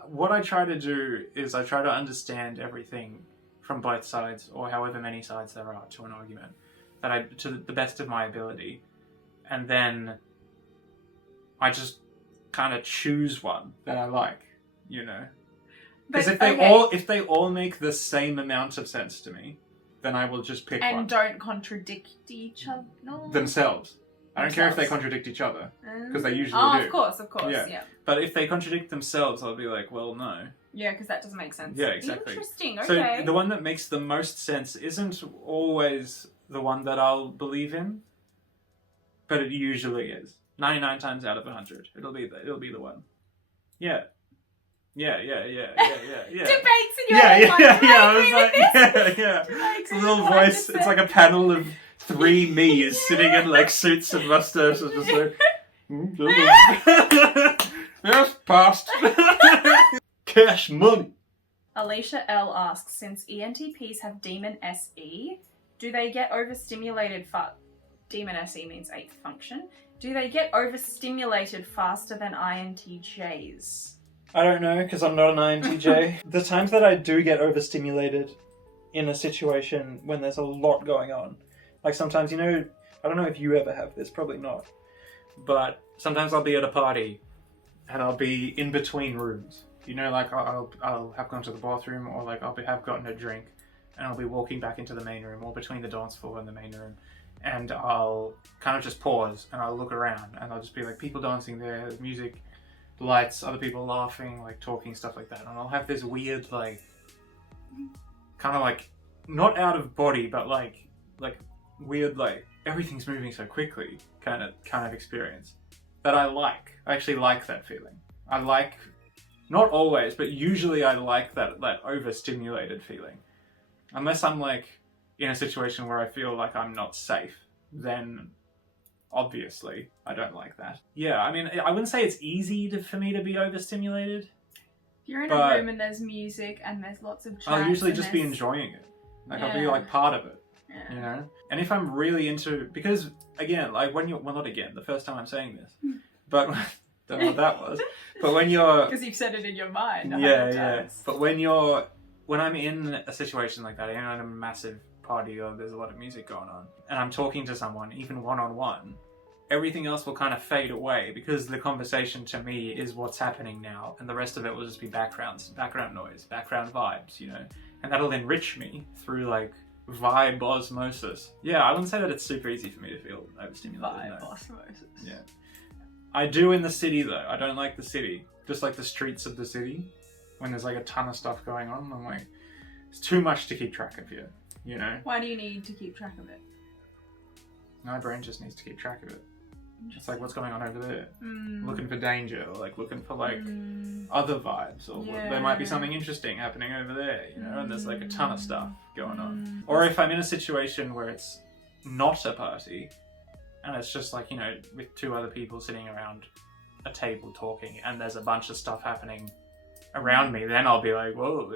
what I try to do is I try to understand everything from both sides, or however many sides there are to an argument. To the best of my ability, and then I just kind of choose one that I like, you know. Because if they all make the same amount of sense to me, then I will just pick one. And don't contradict each other. Themselves. I don't care if they contradict each other, because they usually do. Of course, yeah. But if they contradict themselves, I'll be like, well, no. Yeah, because that doesn't make sense. Yeah, exactly. Interesting. Okay. So the one that makes the most sense isn't always the one that I'll believe in, but it usually is. 99 times out of 100, it'll be the one. Yeah. Debates in your head. I was like, yeah. It's a little voice. It's like a panel of 3 me's sitting in like suits and mustaches, just like. Yes, passed. Cash money. Alicia L asks, since ENTPs have Demon SE, do they get overstimulated Demon SE means 8th function. Do they get overstimulated faster than INTJs? I don't know, because I'm not an INTJ. The times that I do get overstimulated in a situation when there's a lot going on, like sometimes, you know, I don't know if you ever have this, probably not, but sometimes I'll be at a party and I'll be in between rooms. You know, like I'll have gone to the bathroom, or like have gotten a drink, and I'll be walking back into the main room, or between the dance floor and the main room, and I'll kind of just pause and I'll look around and I'll just be like, people dancing there, music, lights, other people laughing, like talking, stuff like that, and I'll have this weird like, kind of like, not out of body, but like weird like everything's moving so quickly kind of experience that I like. I actually like that feeling. I like Not always, but usually I like that overstimulated feeling. Unless I'm like in a situation where I feel like I'm not safe, then obviously I don't like that. Yeah, I mean, I wouldn't say it's easy for me to be overstimulated. If you're in But- a room and there's music and there's lots of chats, I'll usually and just be there's- enjoying it. Like I'll be Yeah. like part of it, Yeah. you know? And if I'm really into, because again, like when you're, well not again, the first time I'm saying this, but, don't know what that was, but when you're, Because you've said it in your mind. yeah. But when I'm in a situation like that, I'm in a massive party or there's a lot of music going on, and I'm talking to someone, even one-on-one, everything else will kind of fade away because the conversation to me is what's happening now, and the rest of it will just be background noise, background vibes, you know, and that'll enrich me through like vibe osmosis. Yeah, I wouldn't say that it's super easy for me to feel overstimulated. Vibe No. osmosis. Yeah. I do in the city though. I don't like the city. Just like the streets of the city, when there's like a ton of stuff going on, I'm like, it's too much to keep track of here, you know? Why do you need to keep track of it? My brain just needs to keep track of it. It's like what's going on over there. Mm. Looking for danger, or like looking for like Mm. other vibes, or there might be Yeah. something interesting happening over there, you know, and there's like a ton of stuff going on. Mm. Or if I'm in a situation where it's not a party, and it's just like, you know, with two other people sitting around a table talking, and there's a bunch of stuff happening around me, then I'll be like, whoa,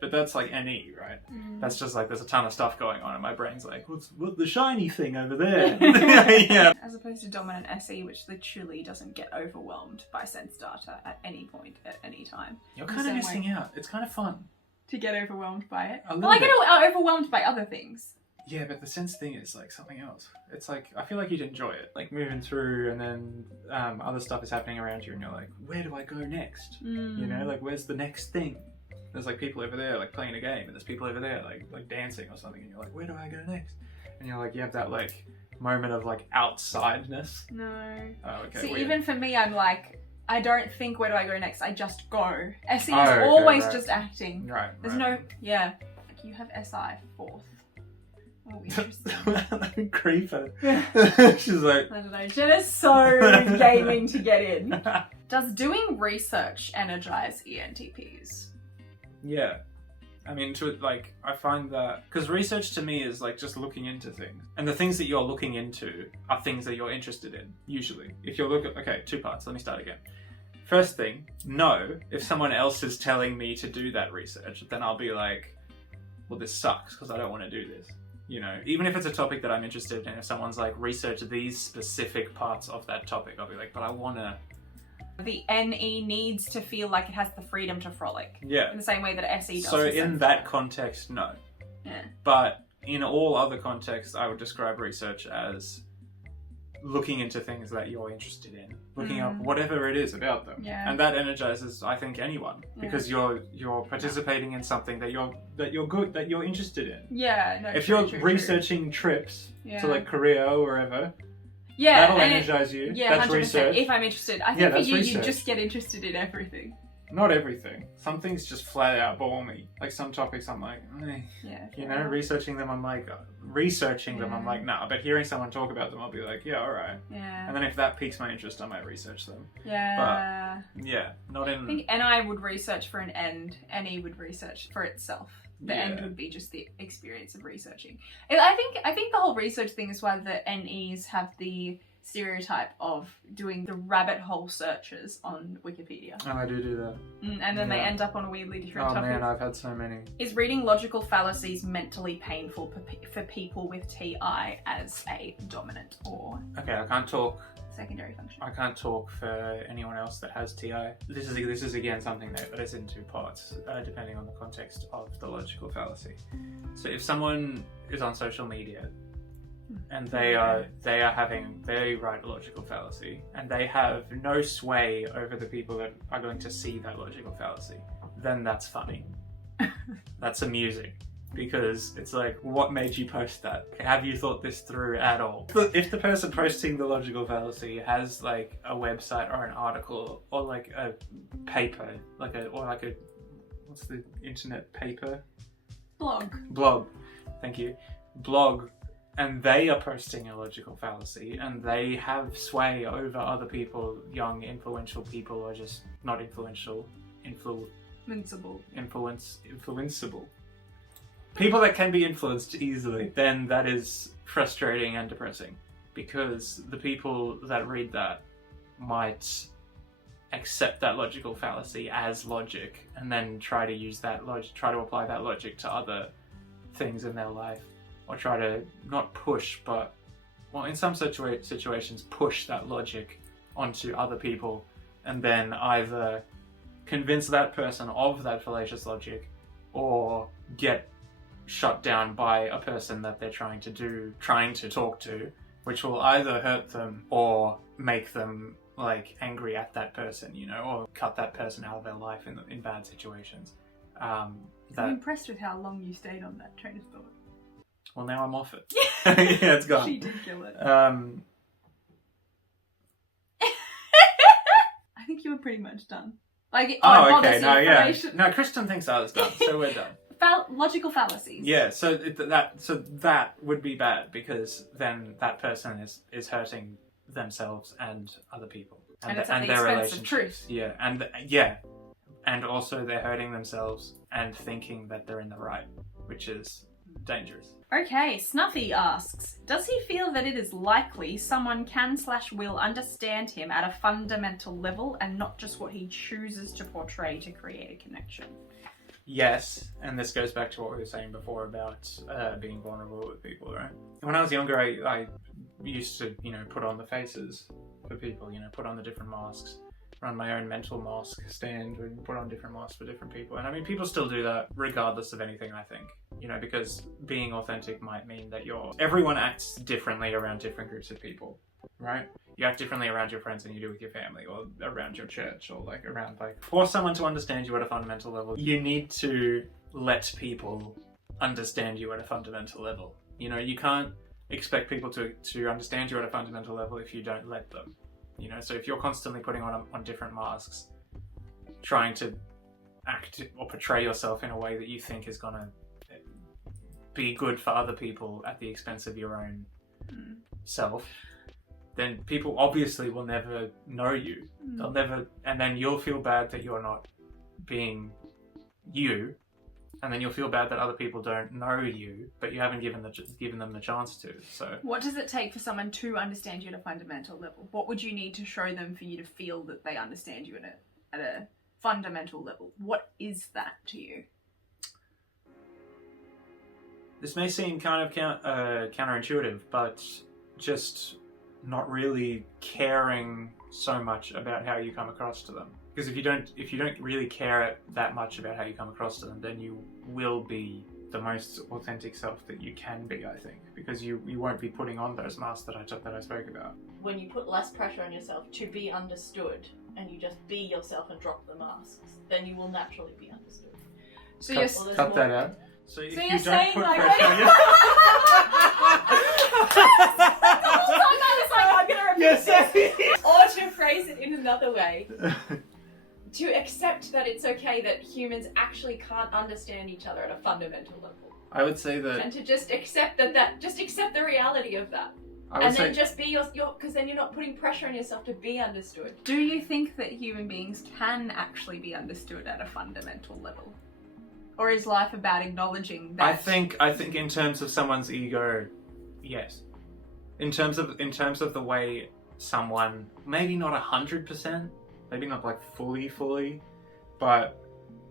but that's like NE, right? Mm. That's just like there's a ton of stuff going on, and my brain's like, what's the shiny thing over there? Yeah. As opposed to dominant SE, which literally doesn't get overwhelmed by sense data at any point, at any time. You're The kind of same missing way. out. It's kind of fun. To get overwhelmed by it. A Well, I little get bit. overwhelmed by other things. Yeah, but the sense thing is like something else. It's like, I feel like you'd enjoy it. Like moving through and then other stuff is happening around you and you're like, where do I go next? You know, like where's the next thing? There's like people over there like playing a game, and there's people over there like dancing or something, and you're like, where do I go next? And you're like, you have that like moment of like outsideness. No. Oh, okay. See, weird. even for me, I'm like, I don't think where do I go next, I just go. SE is Oh, okay, always right. just acting. Right. There's right. no, yeah. Like you have SI fourth. Oh, interesting. Creeper. Yeah. She's like, I don't know, Jenna's so gaming to get in. Does doing research energize ENTPs? yeah. I mean, I find that, because research to me is like just looking into things. And the things that you're looking into are things that you're interested in, usually. If you're okay, 2 parts, let me start again. First thing, no, if someone else is telling me to do that research, then I'll be like, well, this sucks because I don't want to do this. You know, even if it's a topic that I'm interested in, if someone's like, research these specific parts of that topic, I'll be like, but I want to. The NE needs to feel like it has the freedom to frolic. Yeah. In the same way that SE does. So with in sense that data. context, no. Yeah. But in all other contexts, I would describe research as looking into things that you're interested in, looking up whatever it is about them. Yeah. And that energizes, I think, anyone, because you're participating in something that you're interested in. Yeah, no. If true, you're true, researching trips Yeah. to like Korea or wherever, yeah, that'll and energize you. Yeah, That's 100%. research. If I'm interested, I Yeah, think for that's you, you research. just get interested in everything. Not everything. Some things just flat out bore me. Like some topics, I'm like, eh. Yeah. You fair know, enough. researching them, I'm like, I'm like, nah. But hearing someone talk about them, I'll be like, yeah, all right. Yeah. And then if that piques my interest, I might research them. Yeah. Yeah, not I in. think NI would research for an end, NE would research for itself. The end Yeah. would be just the experience of researching. I think the whole research thing is why the NEs have the stereotype of doing the rabbit hole searches on Wikipedia. Oh, I do that. And then they Yeah. end up on a weirdly different Oh topic. man, I've had so many. Is reading logical fallacies mentally painful for people with TI as a dominant or Okay, I can't talk. secondary function? I can't talk for anyone else that has TI. This is again something that is in 2 parts, depending on the context of the logical fallacy. So if someone is on social media and they write a logical fallacy and they have no sway over the people that are going to see that logical fallacy, then that's funny. That's amusing. Because it's like, what made you post that? Have you thought this through at all? If the person posting the logical fallacy has like a website or an article or like a paper, what's the internet paper? Blog. Blog. Thank you. Blog and they are posting a logical fallacy, and they have sway over other people, young, influential people, or just not influential, influenceable. People that can be influenced easily, then that is frustrating and depressing, because the people that read that might accept that logical fallacy as logic, and then try to use that logic, try to apply that logic to other things in their life, or try to not push, but, well, in some situations, push that logic onto other people, and then either convince that person of that fallacious logic, or get shut down by a person that they're trying to talk to, which will either hurt them or make them like angry at that person, you know, or cut that person out of their life in bad situations. I'm impressed with how long you stayed on that train of thought. Well, now I'm off it. Yeah, it's gone. She did kill it. I think you were pretty much done. Like, okay, no, Kristen thinks I was done, so we're done. Logical fallacies. Yeah, so that would be bad, because then that person is hurting themselves and other people, and it's at the their expense of relationships. And also they're hurting themselves and thinking that they're in the right, which is dangerous. Okay, Snuffy asks, does he feel that it is likely someone can/will understand him at a fundamental level and not just what he chooses to portray to create a connection? Yes, and this goes back to what we were saying before about being vulnerable with people, right? When I was younger, I used to, put on the faces for people, put on the different masks, run my own mental mask stand and put on different masks for different people. And I mean, people still do that regardless of anything, I think, because being authentic might mean that everyone acts differently around different groups of people, right? You act differently around your friends than you do with your family, or around your church, or for someone to understand you at a fundamental level, you need to let people understand you at a fundamental level. You can't expect people to understand you at a fundamental level if you don't let them. So if you're constantly putting on different masks, trying to act or portray yourself in a way that you think is gonna be good for other people at the expense of your own self, then people obviously will never know you. They'll never, and then you'll feel bad that you're not being you, and then you'll feel bad that other people don't know you, but you haven't given them the chance to. So, what does it take for someone to understand you at a fundamental level? What would you need to show them for you to feel that they understand you at a fundamental level? What is that to you? This may seem kind of counterintuitive, but just not really caring so much about how you come across to them. Because if you don't really care that much about how you come across to them, then you will be the most authentic self that you can be, I think. Because you won't be putting on those masks that I spoke about. When you put less pressure on yourself to be understood, and you just be yourself and drop the masks, then you will naturally be understood. So cut that out. So if you're you don't saying, put like, pressure on yourself... I'm gonna repeat this. Or to phrase it in another way, to accept that it's okay that humans actually can't understand each other at a fundamental level. I would say that... And to just accept just accept the reality of that. And then just be because then you're not putting pressure on yourself to be understood. Do you think that human beings can actually be understood at a fundamental level? Or is life about acknowledging that? I think in terms of someone's ego, yes. In terms of the way someone, maybe not 100%, maybe not like fully, but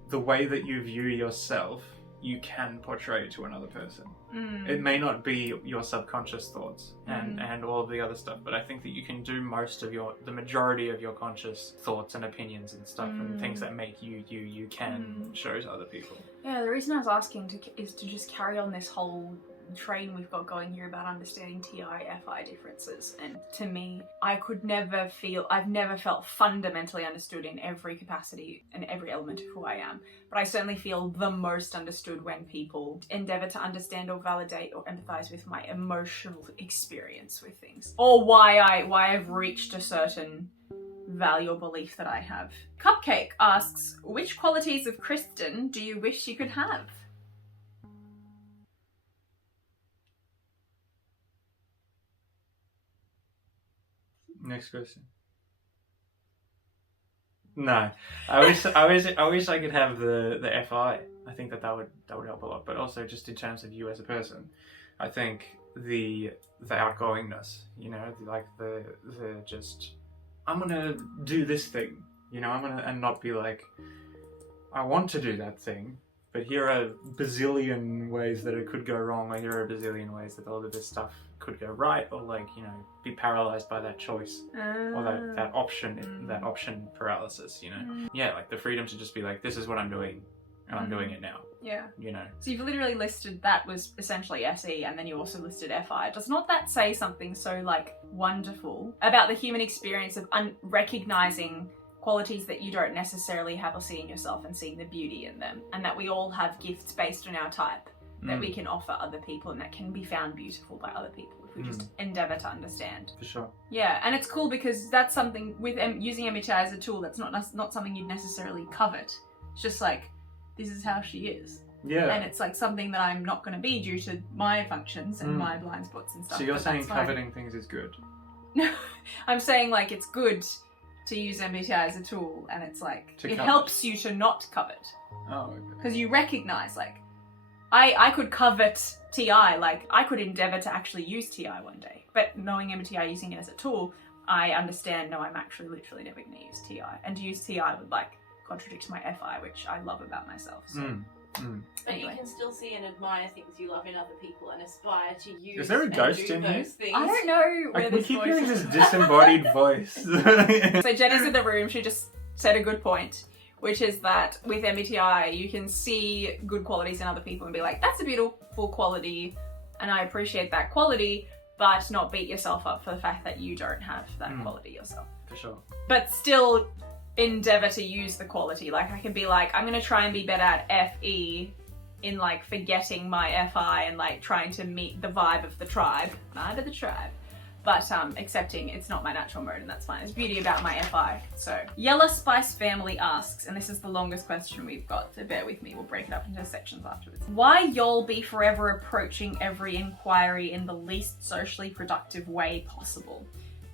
the way that you view yourself, you can portray to another person. It may not be your subconscious thoughts and all of the other stuff, but I think that you can do the majority of your conscious thoughts and opinions and stuff and things that make you can show to other people. Yeah, the reason I was asking is to just carry on this whole train we've got going here about understanding TI-FI differences, and to me, I've never felt fundamentally understood in every capacity and every element of who I am, but I certainly feel the most understood when people endeavour to understand or validate or empathise with my emotional experience with things, or why I've reached a certain value or belief that I have. Cupcake asks, which qualities of Kristen do you wish you could have? Next question. No, I wish I could have the FI. I think that would help a lot. But also just in terms of you as a person, I think the outgoingness, you know, like the just I'm gonna do this thing, you know, and not be like I want to do that thing, but here are a bazillion ways that it could go wrong, or here are a bazillion ways that all of this stuff could go right, or like, you know, be paralyzed by that choice or that option paralysis, you know. Yeah, like the freedom to just be like, this is what I'm doing and I'm doing it now. Yeah. You know. So you've literally listed that was essentially SE, and then you also listed FI. Does not that say something so like wonderful about the human experience of recognizing qualities that you don't necessarily have or see in yourself and seeing the beauty in them, and that we all have gifts based on our type that we can offer other people and that can be found beautiful by other people if we just endeavour to understand. For sure. Yeah, and it's cool because that's something with using MBTI as a tool that's not something you'd necessarily covet. It's just like, this is how she is. Yeah. And it's like something that I'm not going to be due to my functions and my blind spots and stuff. So you're but saying that's fine. coveting things is good? No, I'm saying like it's good to use MBTI as a tool, and it's like To it covet. helps you to not covet Oh, okay. because you recognize like I could covet TI, like I could endeavour to actually use TI one day, but knowing MBTI, using it as a tool, I understand, no, I'm actually literally never going to use TI, and to use TI would like contradict my FI, which I love about myself. So. But Anyway. you can still see and admire things you love in other people and aspire to use. Is there a and ghost do in here? those things. I don't know where Like, we this keep voice hearing is this from. disembodied voice. So Jenna's in the room, she just said a good point, which is that with MBTI you can see good qualities in other people and be like, that's a beautiful quality and I appreciate that quality, but not beat yourself up for the fact that you don't have that quality yourself. For sure. But still endeavour to use the quality. Like I can be like, I'm going to try and be better at FE in like forgetting my FI and like trying to meet the vibe of the tribe, but accepting it's not my natural mode, and that's fine. There's beauty about my FI. So Yellow Spice Family asks, and this is the longest question we've got, so bear with me, we'll break it up into sections afterwards. Why y'all be forever approaching every inquiry in the least socially productive way possible?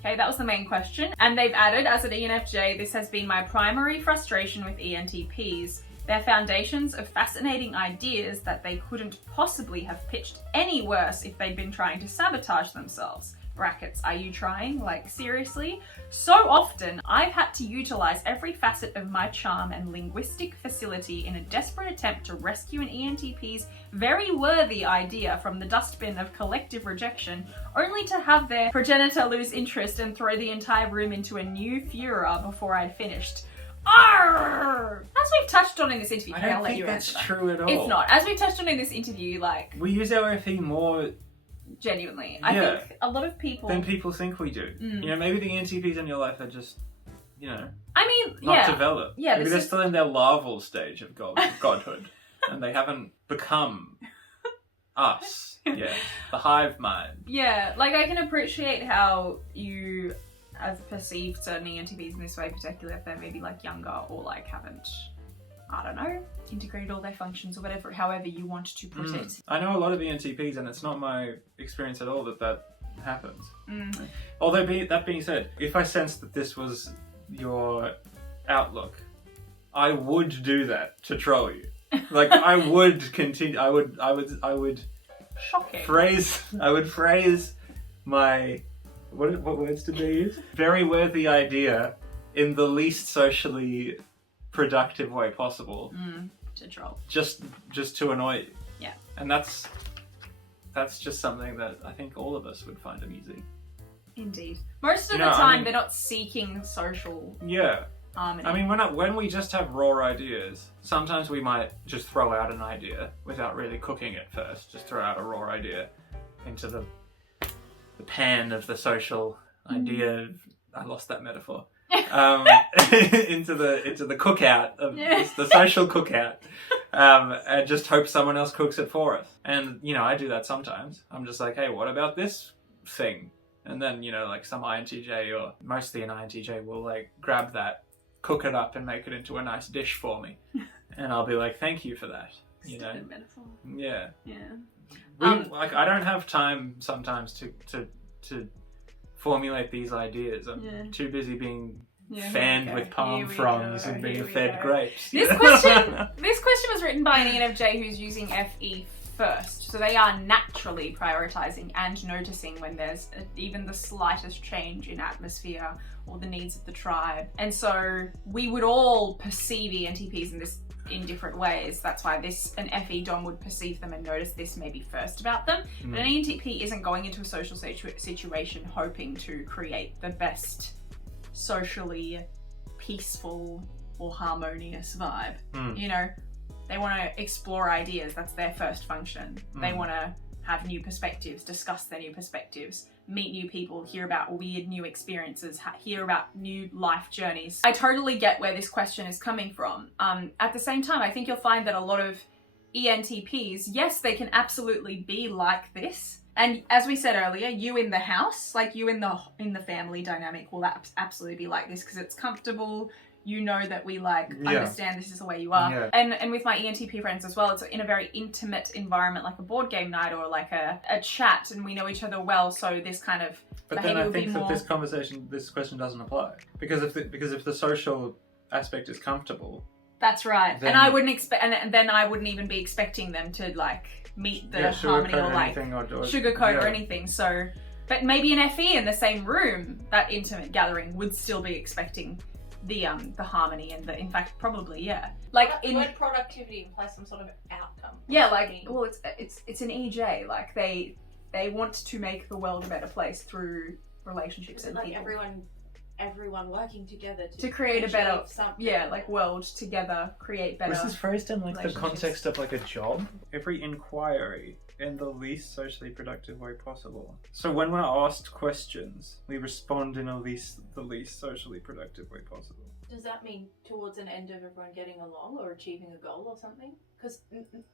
Okay, that was the main question. And they've added, as an ENFJ, this has been my primary frustration with ENTPs. Their foundations of fascinating ideas that they couldn't possibly have pitched any worse if they'd been trying to sabotage themselves. Brackets, are you trying? Like, seriously? So often, I've had to utilize every facet of my charm and linguistic facility in a desperate attempt to rescue an ENTP's very worthy idea from the dustbin of collective rejection, only to have their progenitor lose interest and throw the entire room into a new furor before I'd finished. Arrgh! As we've touched on in this interview, I I'll don't let think you that's answer that. true at all. It's not. As we've touched on in this interview, like, We use our FE more genuinely, I Yeah. think a lot of people... than people think we do. You know, maybe the ENTPs in your life are just, you know, I mean, not yeah. developed. Yeah, Maybe this they're is- still in their larval stage of godhood, and they haven't become us yet. The hive mind. Yeah, like I can appreciate how you have perceived certain ENTPs in this way, particularly if they're maybe like younger or like haven't, I don't know, integrated all their functions or whatever, however you want to put it. I know a lot of ENTPs, and it's not my experience at all that happens. Although, that being said, if I sensed that this was your outlook, I would do that to troll you. Like, I would continue. I would Shocking. phrase my what words did they use? Very worthy idea in the least socially productive way possible. To troll. Just to annoy you. Yeah. And that's just something that I think all of us would find amusing. Indeed. Most of You the know, I time mean- they're not seeking social Yeah. harmony. I mean, when we just have raw ideas, sometimes we might just throw out an idea without really cooking it first. Just throw out a raw idea into the pan of the social idea. I lost that metaphor. Into the cookout of the social cookout, and just hope someone else cooks it for us. And you know, I do that sometimes. I'm just like, hey, what about this thing? And then, you know, like some INTJ, or mostly an INTJ, will like grab that, cook it up, and make it into a nice dish for me. And I'll be like, thank you for that. You know? Stupid metaphor. Yeah. Yeah. Like, I don't have time sometimes to formulate these ideas. I'm Yeah. too busy being Yeah, fanned here we with go. palm Here we fronds go. and being Here we fed go. grapes. This question was written by an ENFJ who's using FE first. So they are naturally prioritizing and noticing when there's even the slightest change in atmosphere or the needs of the tribe. And so we would all perceive ENTPs in different ways. That's why an FE Dom would perceive them and notice this maybe first about them. But an ENTP isn't going into a social situation hoping to create the best socially peaceful or harmonious vibe. You know, they want to explore ideas. That's their first function. They want to have new perspectives, discuss their new perspectives, meet new people, hear about weird new experiences, hear about new life journeys. I totally get where this question is coming from. At the same time, I think you'll find that a lot of ENTPs, yes, they can absolutely be like this. And as we said earlier, you in the house, like you in the family dynamic will absolutely be like this because it's comfortable. You know that we understand this is the way you are. Yeah. And with my ENTP friends as well, it's in a very intimate environment, like a board game night or like a chat, and we know each other well, so this kind of But then behavior I will be think that more... this question doesn't apply. Because if the social aspect is comfortable. That's right. Then... And I wouldn't expect, and then I wouldn't even be expecting them to like meet the harmony or like sugarcoat or anything. So, but maybe an FE in the same room, that intimate gathering, would still be expecting the harmony and in fact probably like in word productivity implies some sort of outcome. Well, it's an EJ, like they want to make the world a better place through relationships and like people. Everyone working together to create a better something. like world together, create better. This is phrased in like the relationships. context of like a job. Every inquiry in the least socially productive way possible. So when we're asked questions, we respond in the least socially productive way possible. Does that mean towards an end of everyone getting along or achieving a goal or something? Because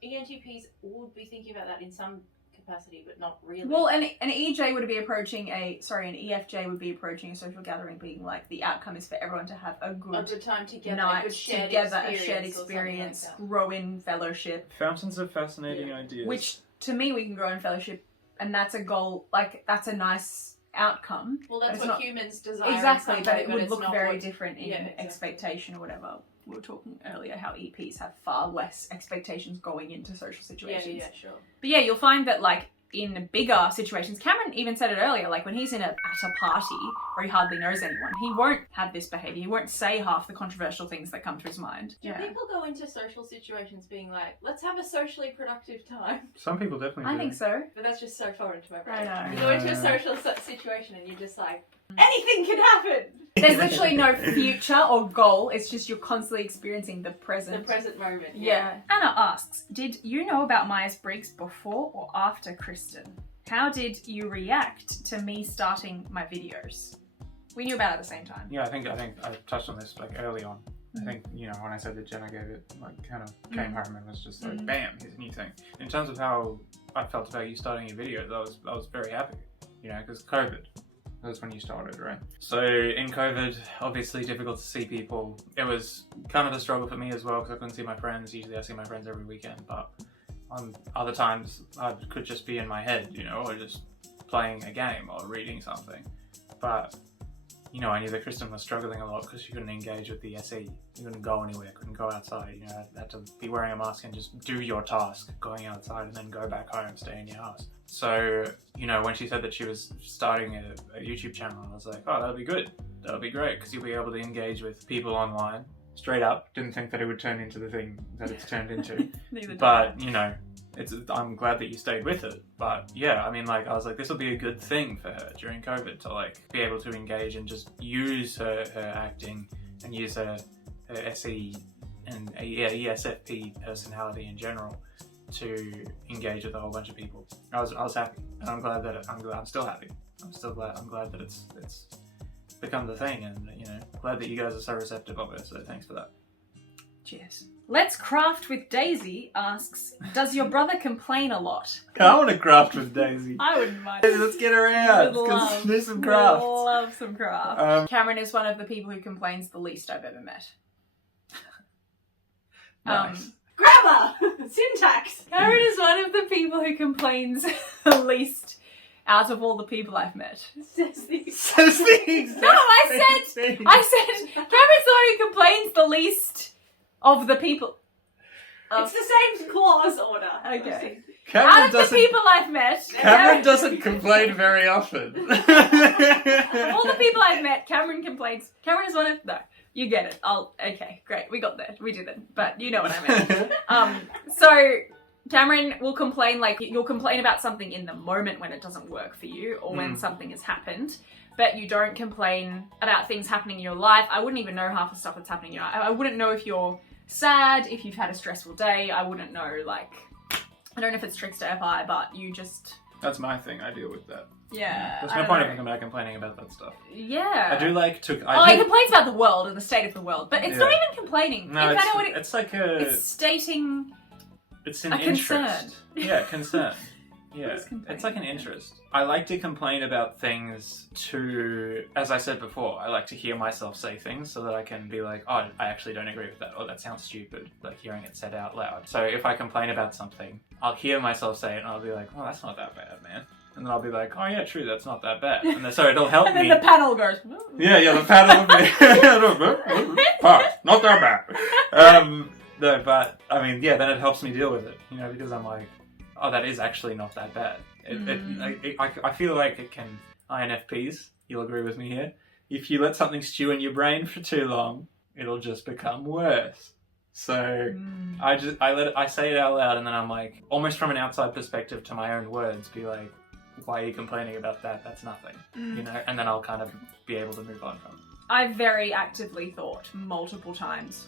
ENTPs would be thinking about that in some capacity, but not really. Well, an EJ would be approaching an EFJ would be approaching a social gathering being like the outcome is for everyone to have a good time together, night a good shared together, experience, a shared experience, grow in fellowship. Fountains of fascinating ideas. Which to me we can grow in fellowship, and that's a goal. Like that's a nice outcome. Well, that's what humans desire. Exactly, in some but way, it would it's look not very what- different in exactly. expectation or whatever. We were talking earlier how EPs have far less expectations going into social situations. Yeah, sure. But yeah, you'll find that like in bigger situations, Cameron even said it earlier, like when he's at a party where he hardly knows anyone, he won't have this behaviour. He won't say half the controversial things that come to his mind. Do people go into social situations being like, let's have a socially productive time? Some people definitely do. I think so. But that's just so foreign to my brain. I know. You go into a social situation and you're just like, anything can happen! There's literally no future or goal. It's just you're constantly experiencing the present. The present moment. Yeah. Anna asks, did you know about Myers Briggs before or after Kristen? How did you react to me starting my videos? We knew about it at the same time. Yeah, I think I touched on this like early on. I think, you know, when I said that Jenna gave it, like, kind of came home and was just like, bam, here's a new thing. In terms of how I felt about you starting your videos, I was very happy, you know, because COVID. That's when you started, right? So in COVID, obviously difficult to see people. It was kind of a struggle for me as well because I couldn't see my friends. Usually I see my friends every weekend, but on other times I could just be in my head, you know, or just playing a game or reading something. But, you know, I knew that Kristen was struggling a lot because she couldn't engage with the SE. You couldn't go anywhere, couldn't go outside, you know, had to be wearing a mask and just do your task, going outside and then go back home and stay in your house. So, you know, when she said that she was starting a YouTube channel, I was like, oh, that'll be good. That'll be great because you'll be able to engage with people online. Straight up, didn't think that it would turn into the thing that it's turned into. But, you know, I'm glad that you stayed with it. But yeah, I mean, like, I was like, this will be a good thing for her during COVID to like be able to engage and just use her acting and use her SE and ESFP personality in general to engage with a whole bunch of people. I was happy, and I'm still happy. I'm glad that it's become the thing, and you know, glad that you guys are so receptive of it. So thanks for that. Cheers. Let's Craft with Daisy asks, does your brother complain a lot? I want to craft with Daisy. I wouldn't mind. Let's get her out. Would Let's love- do some crafts. would love some craft. Cameron is one of the people who complains the least I've ever met. Nice. Grammar! Syntax! Cameron is one of the people who complains the least out of all the people I've met. Says the Says the exact No, I said, same thing. Cameron's the one who complains the least of the people. It's the same clause order. Okay. Cameron Out of the doesn't. people I've met, Cameron doesn't complain very often. of all the people I've met, Cameron complains. Cameron is one of no. You get it. Okay, great. We got there. We didn't, but you know what I meant. So Cameron will complain, like, you'll complain about something in the moment when it doesn't work for you or when something has happened, but you don't complain about things happening in your life. I wouldn't even know half the stuff that's happening in your life. I wouldn't know if you're sad, if you've had a stressful day. I wouldn't know, like, I don't know if it's tricks to FI, but you just... That's my thing. I deal with that. Yeah. There's I no don't point know. of him about complaining about that stuff. Yeah. I do like to. He complains about the world and the state of the world, but it's not even complaining. No, It's like a. It's stating It's an a interest. concern. Yeah, concern. Yeah, It's complaining, it's like an yeah. interest. I like to complain about things to, as I said before, I like to hear myself say things so that I can be like, oh, I actually don't agree with that, or that sounds stupid, like hearing it said out loud. So if I complain about something, I'll hear myself say it and I'll be like, oh, that's not that bad, man. And then I'll be like, oh yeah, true, that's not that bad. And then, so it'll help and then me. the panel goes. Yeah, the paddle will be not that bad. No, but I mean, yeah, then it helps me deal with it, you know, because I'm like, oh, that is actually not that bad. I feel like it can. INFPs, you'll agree with me here. If you let something stew in your brain for too long, it'll just become worse. So I say it out loud, and then I'm like, almost from an outside perspective to my own words, be like, why are you complaining about that? That's nothing, you know. And then I'll kind of be able to move on from it. I very actively thought multiple times,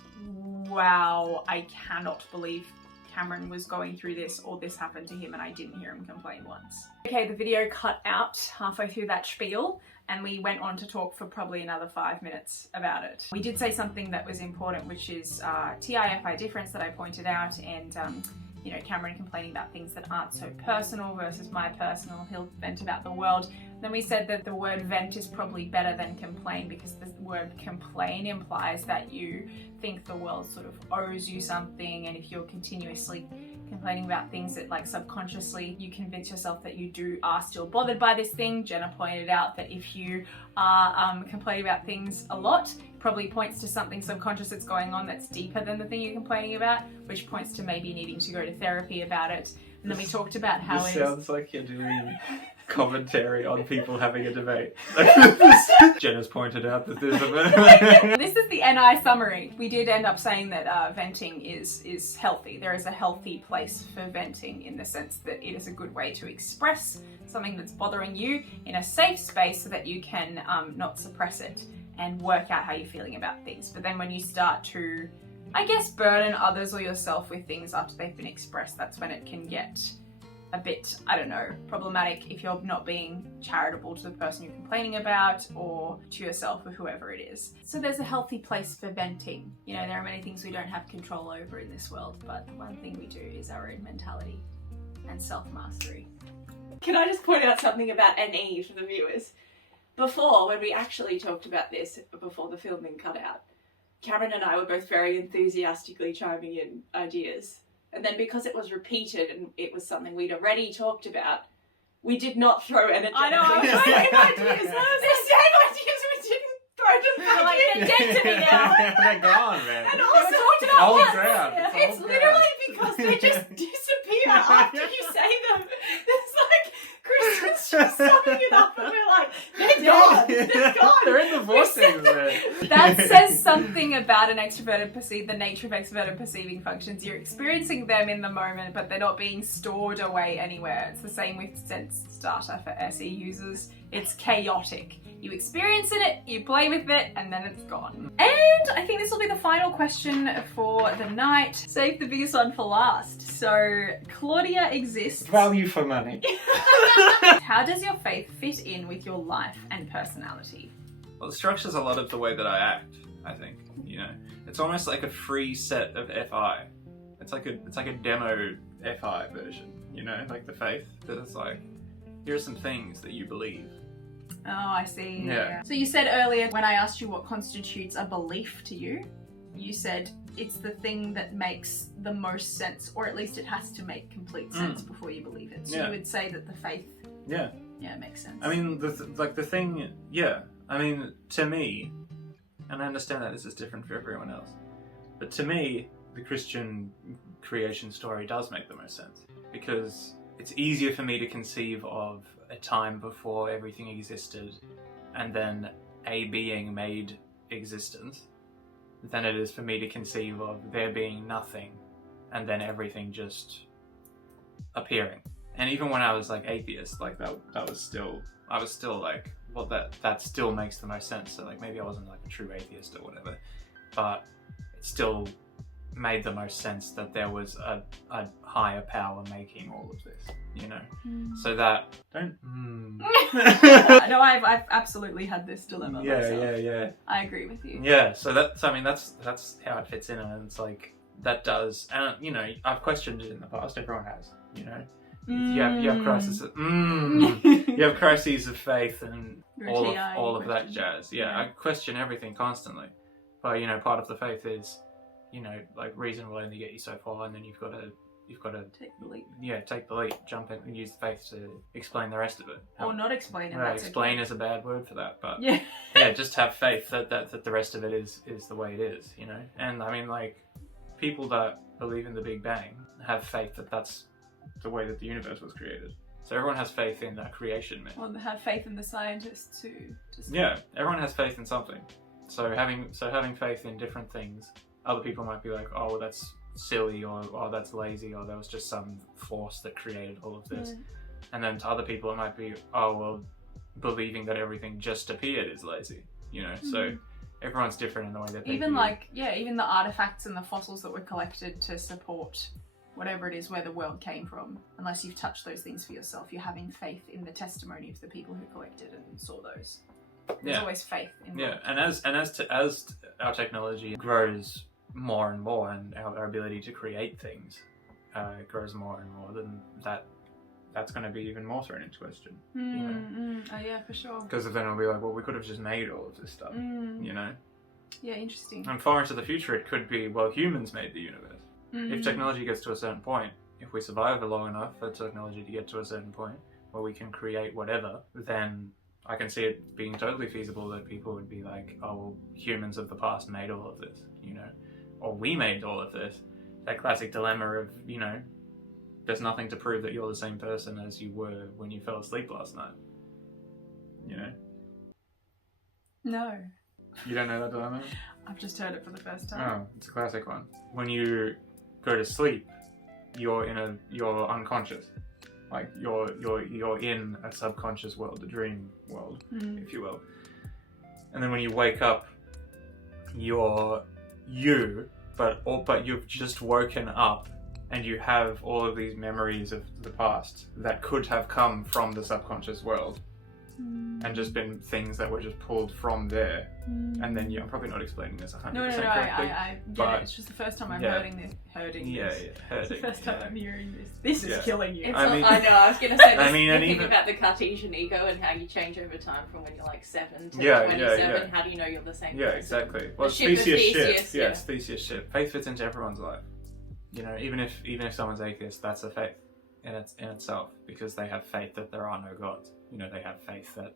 wow, I cannot believe Cameron was going through this or this happened to him and I didn't hear him complain once. Okay, the video cut out halfway through that spiel and we went on to talk for probably another 5 minutes about it. We did say something that was important, which is TI-FI difference that I pointed out, and you know, Cameron complaining about things that aren't so personal versus my personal. He'll vent about the world. Then we said that the word vent is probably better than complain, because the word complain implies that you think the world sort of owes you something, and if you're continuously complaining about things that, like, subconsciously you convince yourself that you are still bothered by this thing. Jenna pointed out that if you are complaining about things a lot, it probably points to something subconscious that's going on that's deeper than the thing you're complaining about, which points to maybe needing to go to therapy about it. And then we talked about how This it sounds like you're doing commentary on people having a debate. Jenna's pointed out that there's a... This is the NI summary. We did end up saying that venting is healthy. There is a healthy place for venting, in the sense that it is a good way to express something that's bothering you in a safe space so that you can not suppress it and work out how you're feeling about things. But then when you start to, I guess, burden others or yourself with things after they've been expressed, that's when it can get a bit, I don't know, problematic if you're not being charitable to the person you're complaining about or to yourself or whoever it is. So there's a healthy place for venting. You know, there are many things we don't have control over in this world, but the one thing we do is our own mentality and self-mastery. Can I just point out something about NE for the viewers? Before, when we actually talked about this, before the filming cut out, Cameron and I were both very enthusiastically chiming in ideas. And then because it was repeated and it was something we'd already talked about, we did not throw energy. I know, I was the like, same ideas. The same ideas we didn't throw them back Like, in. they're dead to me now. They're gone, man. And also, Old ground. it's literally because they just disappear after you say them. It's like Kristen's just summing it up and we're like, they're gone. They're gone. They're in the vortex, man. That says something about an extroverted the nature of extroverted perceiving functions. You're experiencing them in the moment, but they're not being stored away anywhere. It's the same with sense starter for SE users. It's chaotic. You experience it, you play with it, and then it's gone. And I think this will be the final question for the night. Save the biggest one for last. So, Claudia exists. Value for money. How does your faith fit in with your life and personality? Well, it structures a lot of the way that I act, I think. You know, it's almost like a free set of FI. It's like a demo FI version, you know, like the faith. That it's like, here are some things that you believe. Oh, I see. Yeah. So you said earlier, when I asked you what constitutes a belief to you, you said it's the thing that makes the most sense, or at least it has to make complete sense before you believe it. So Yeah. you would say that the faith Yeah. Yeah, it makes sense. I mean, the thing, yeah. I mean, to me, and I understand that this is different for everyone else, but to me, the Christian creation story does make the most sense, because it's easier for me to conceive of a time before everything existed and then a being made existence than it is for me to conceive of there being nothing and then everything just appearing. And even when I was like atheist, like that was still, I was still like, well, that still makes the most sense. So like maybe I wasn't like a true atheist or whatever, but it still made the most sense that there was a higher power making all of this, you know. So that No, I've absolutely had this dilemma myself. yeah. I agree with you. Yeah, so that's, I mean, that's how it fits in, and it's like that does, and you know, I've questioned it in the past. Everyone has, you know. You have crises. You have crises of faith and all of that jazz. Yeah, I question everything constantly, but you know, part of the faith is, you know, like reason will only get you so far, and then you've got to take the leap. Yeah, take the leap, jump in, and use the faith to explain the rest of it. Or not explain it. Well, explain is a bad word for that, but yeah, just have faith that the rest of it is the way it is, you know. And I mean, like, people that believe in the Big Bang have faith that that's the way that the universe was created. So everyone has faith in that creation myth. Well, they have faith in the scientists too. Yeah, everyone has faith in something. So having faith in different things, other people might be like, oh, well, that's silly, or oh, that's lazy, or there was just some force that created all of this. And then to other people it might be, oh, well, believing that everything just appeared is lazy, you know. So everyone's different in the way that they even view. even the artifacts and the fossils that were collected to support whatever it is where the world came from, unless you've touched those things for yourself, you're having faith in the testimony of the people who collected and saw those. There's always faith in and as our technology grows more and more, and our ability to create things grows more and more, then that's going to be even more thrown into question. You know? Oh yeah, for sure. Because then it'll be like, well, we could have just made all of this stuff, you know? Yeah, interesting. And far into the future, it could be, well, humans made the universe. If technology gets to a certain point, if we survive long enough for technology to get to a certain point where we can create whatever, then I can see it being totally feasible that people would be like, oh, well, humans of the past made all of this, you know? Or we made all of this. That classic dilemma of, you know, there's nothing to prove that you're the same person as you were when you fell asleep last night. You know? No. You don't know that dilemma? I've just heard it for the first time. Oh, it's a classic one. When you go to sleep, you're unconscious. Like you're in a subconscious world, a dream world, if you will. And then when you wake up, you're you, but you've just woken up and you have all of these memories of the past that could have come from the subconscious world and just been things that were just pulled from there. And then I'm probably not explaining this 100% correctly. I get it. It's just the first time I'm hearing this. It's the first time I'm hearing this. This is killing you. I know, I was going to say this. I mean, and think even about the Cartesian ego and how you change over time from when you're like 7 to 27. Yeah. How do you know you're the same Yeah, person? exactly. Well, The ship of Theseus, it's Theseus ship. Faith fits into everyone's life. You know, even if someone's atheist, that's a faith in itself, because they have faith that there are no gods. You know, they have faith that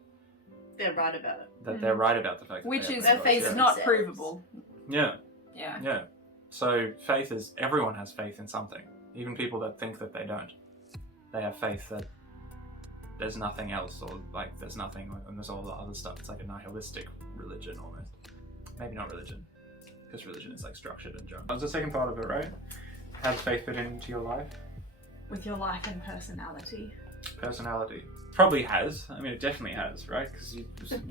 they're right about it. That they're right about the fact that which they is have no faith gods. is not provable. Yeah. Yeah. So faith is, everyone has faith in something. Even people that think that they don't. They have faith that there's nothing else, or like there's nothing and there's all the other stuff. It's like a nihilistic religion almost. Maybe not religion, because religion is like structured and junk. That's the second part of it, right? How does faith fit into your life? With your life and personality. Personality. Probably has. I mean, it definitely has, right? Because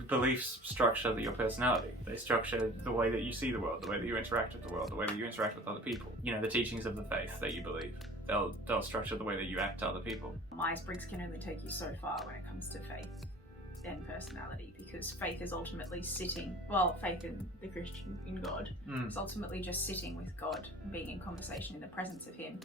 beliefs structure your personality. They structure the way that you see the world, the way that you interact with the world, the way that you interact with other people. You know, the teachings of the faith that you believe. They'll structure the way that you act to other people. Myers Briggs can only take you so far when it comes to faith and personality, because faith is ultimately faith in the Christian, in God, is ultimately just sitting with God, being in conversation in the presence of Him.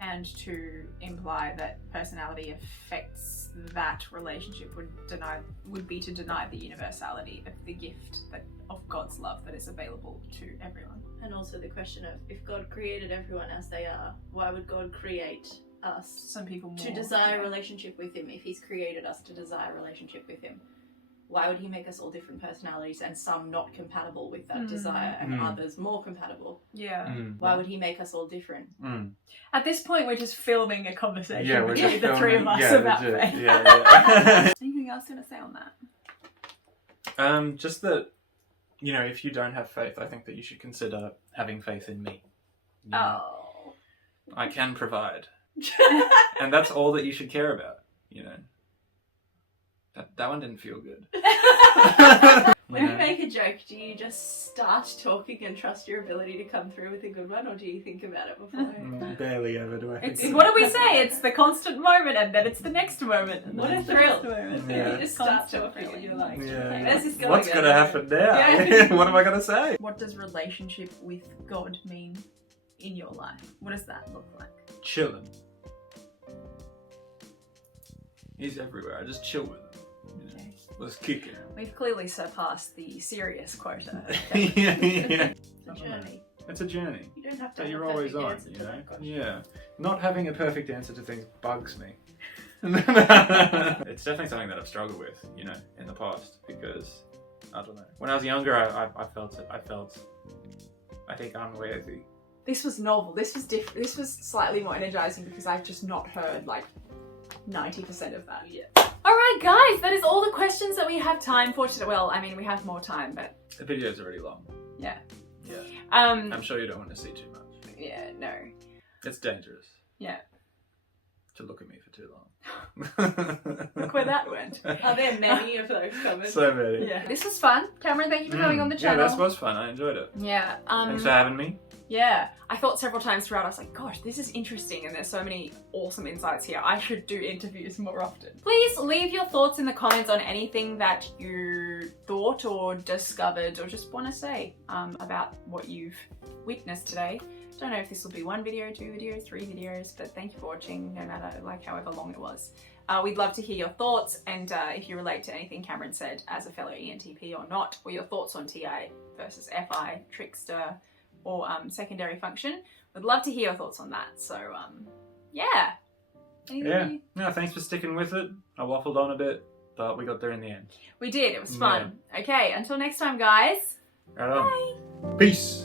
And to imply that personality affects that relationship would be to deny the universality of the gift of God's love that is available to everyone. And also the question of, if God created everyone as they are, why would God create us Some people more. to desire a yeah. relationship with him, if he's created us to desire a relationship with him, why would he make us all different personalities and some not compatible with that desire and others more compatible? Yeah. Why would he make us all different? At this point, we're just filming a conversation Yeah, we're between just the three of us filming- about legit. faith. Yeah. Anything else you want to say on that? Just that, you know, if you don't have faith, I think that you should consider having faith in me. You know, Oh. I can provide. And that's all that you should care about, you know. That one didn't feel good. When you make a joke, do you just start talking and trust your ability to come through with a good one, or do you think about it before? Barely ever do I think. It's, what do we say? It's the constant moment, and then it's the next moment. And What then a it's the thrill. next moment. Yeah. You just start Constant talking and feeling. you're like, Yeah. okay, where's this going? What's going to happen now? Yeah. What am I going to say? What does relationship with God mean in your life? What does that look like? Chilling. He's everywhere. I just chill with him. You know? Let's kick it. We've clearly surpassed the serious quota. Yeah. It's a journey. It's a journey You don't have to that have you're a always perfect on, answer you to know? that question. Yeah. Not having a perfect answer to things bugs me. It's definitely something that I've struggled with, you know, in the past, because, I don't know. When I was younger, I felt it. I think unworthy. This was novel. This was different. This was slightly more energizing because I've just not heard like 90% of that yet. All right, guys, that is all the questions that we have time for today. Well, I mean, we have more time, but The video's already long. yeah. Yeah. Um. I'm sure you don't want to see too much. Yeah. No. It's dangerous Yeah. to look at me for too long. Look where that went. Are there many of those comments? So many. Yeah. This was fun, Cameron. Thank you for coming on the channel. Yeah, this was fun. I enjoyed it. Yeah. Thanks for having me. Yeah, I thought several times throughout, I was like, gosh, this is interesting and there's so many awesome insights here. I should do interviews more often. Please leave your thoughts in the comments on anything that you thought or discovered or just want to say about what you've witnessed today. Don't know if this will be 1 video, 2 videos, 3 videos, but thank you for watching, no matter like however long it was. We'd love to hear your thoughts and if you relate to anything Cameron said as a fellow ENTP or not, or your thoughts on TI versus FI, trickster, or secondary function. Would love to hear your thoughts on that. So, yeah. Anything Yeah, thanks for sticking with it. I waffled on a bit, but we got there in the end. We did. It was fun. Okay, until next time, guys. Right on. Peace.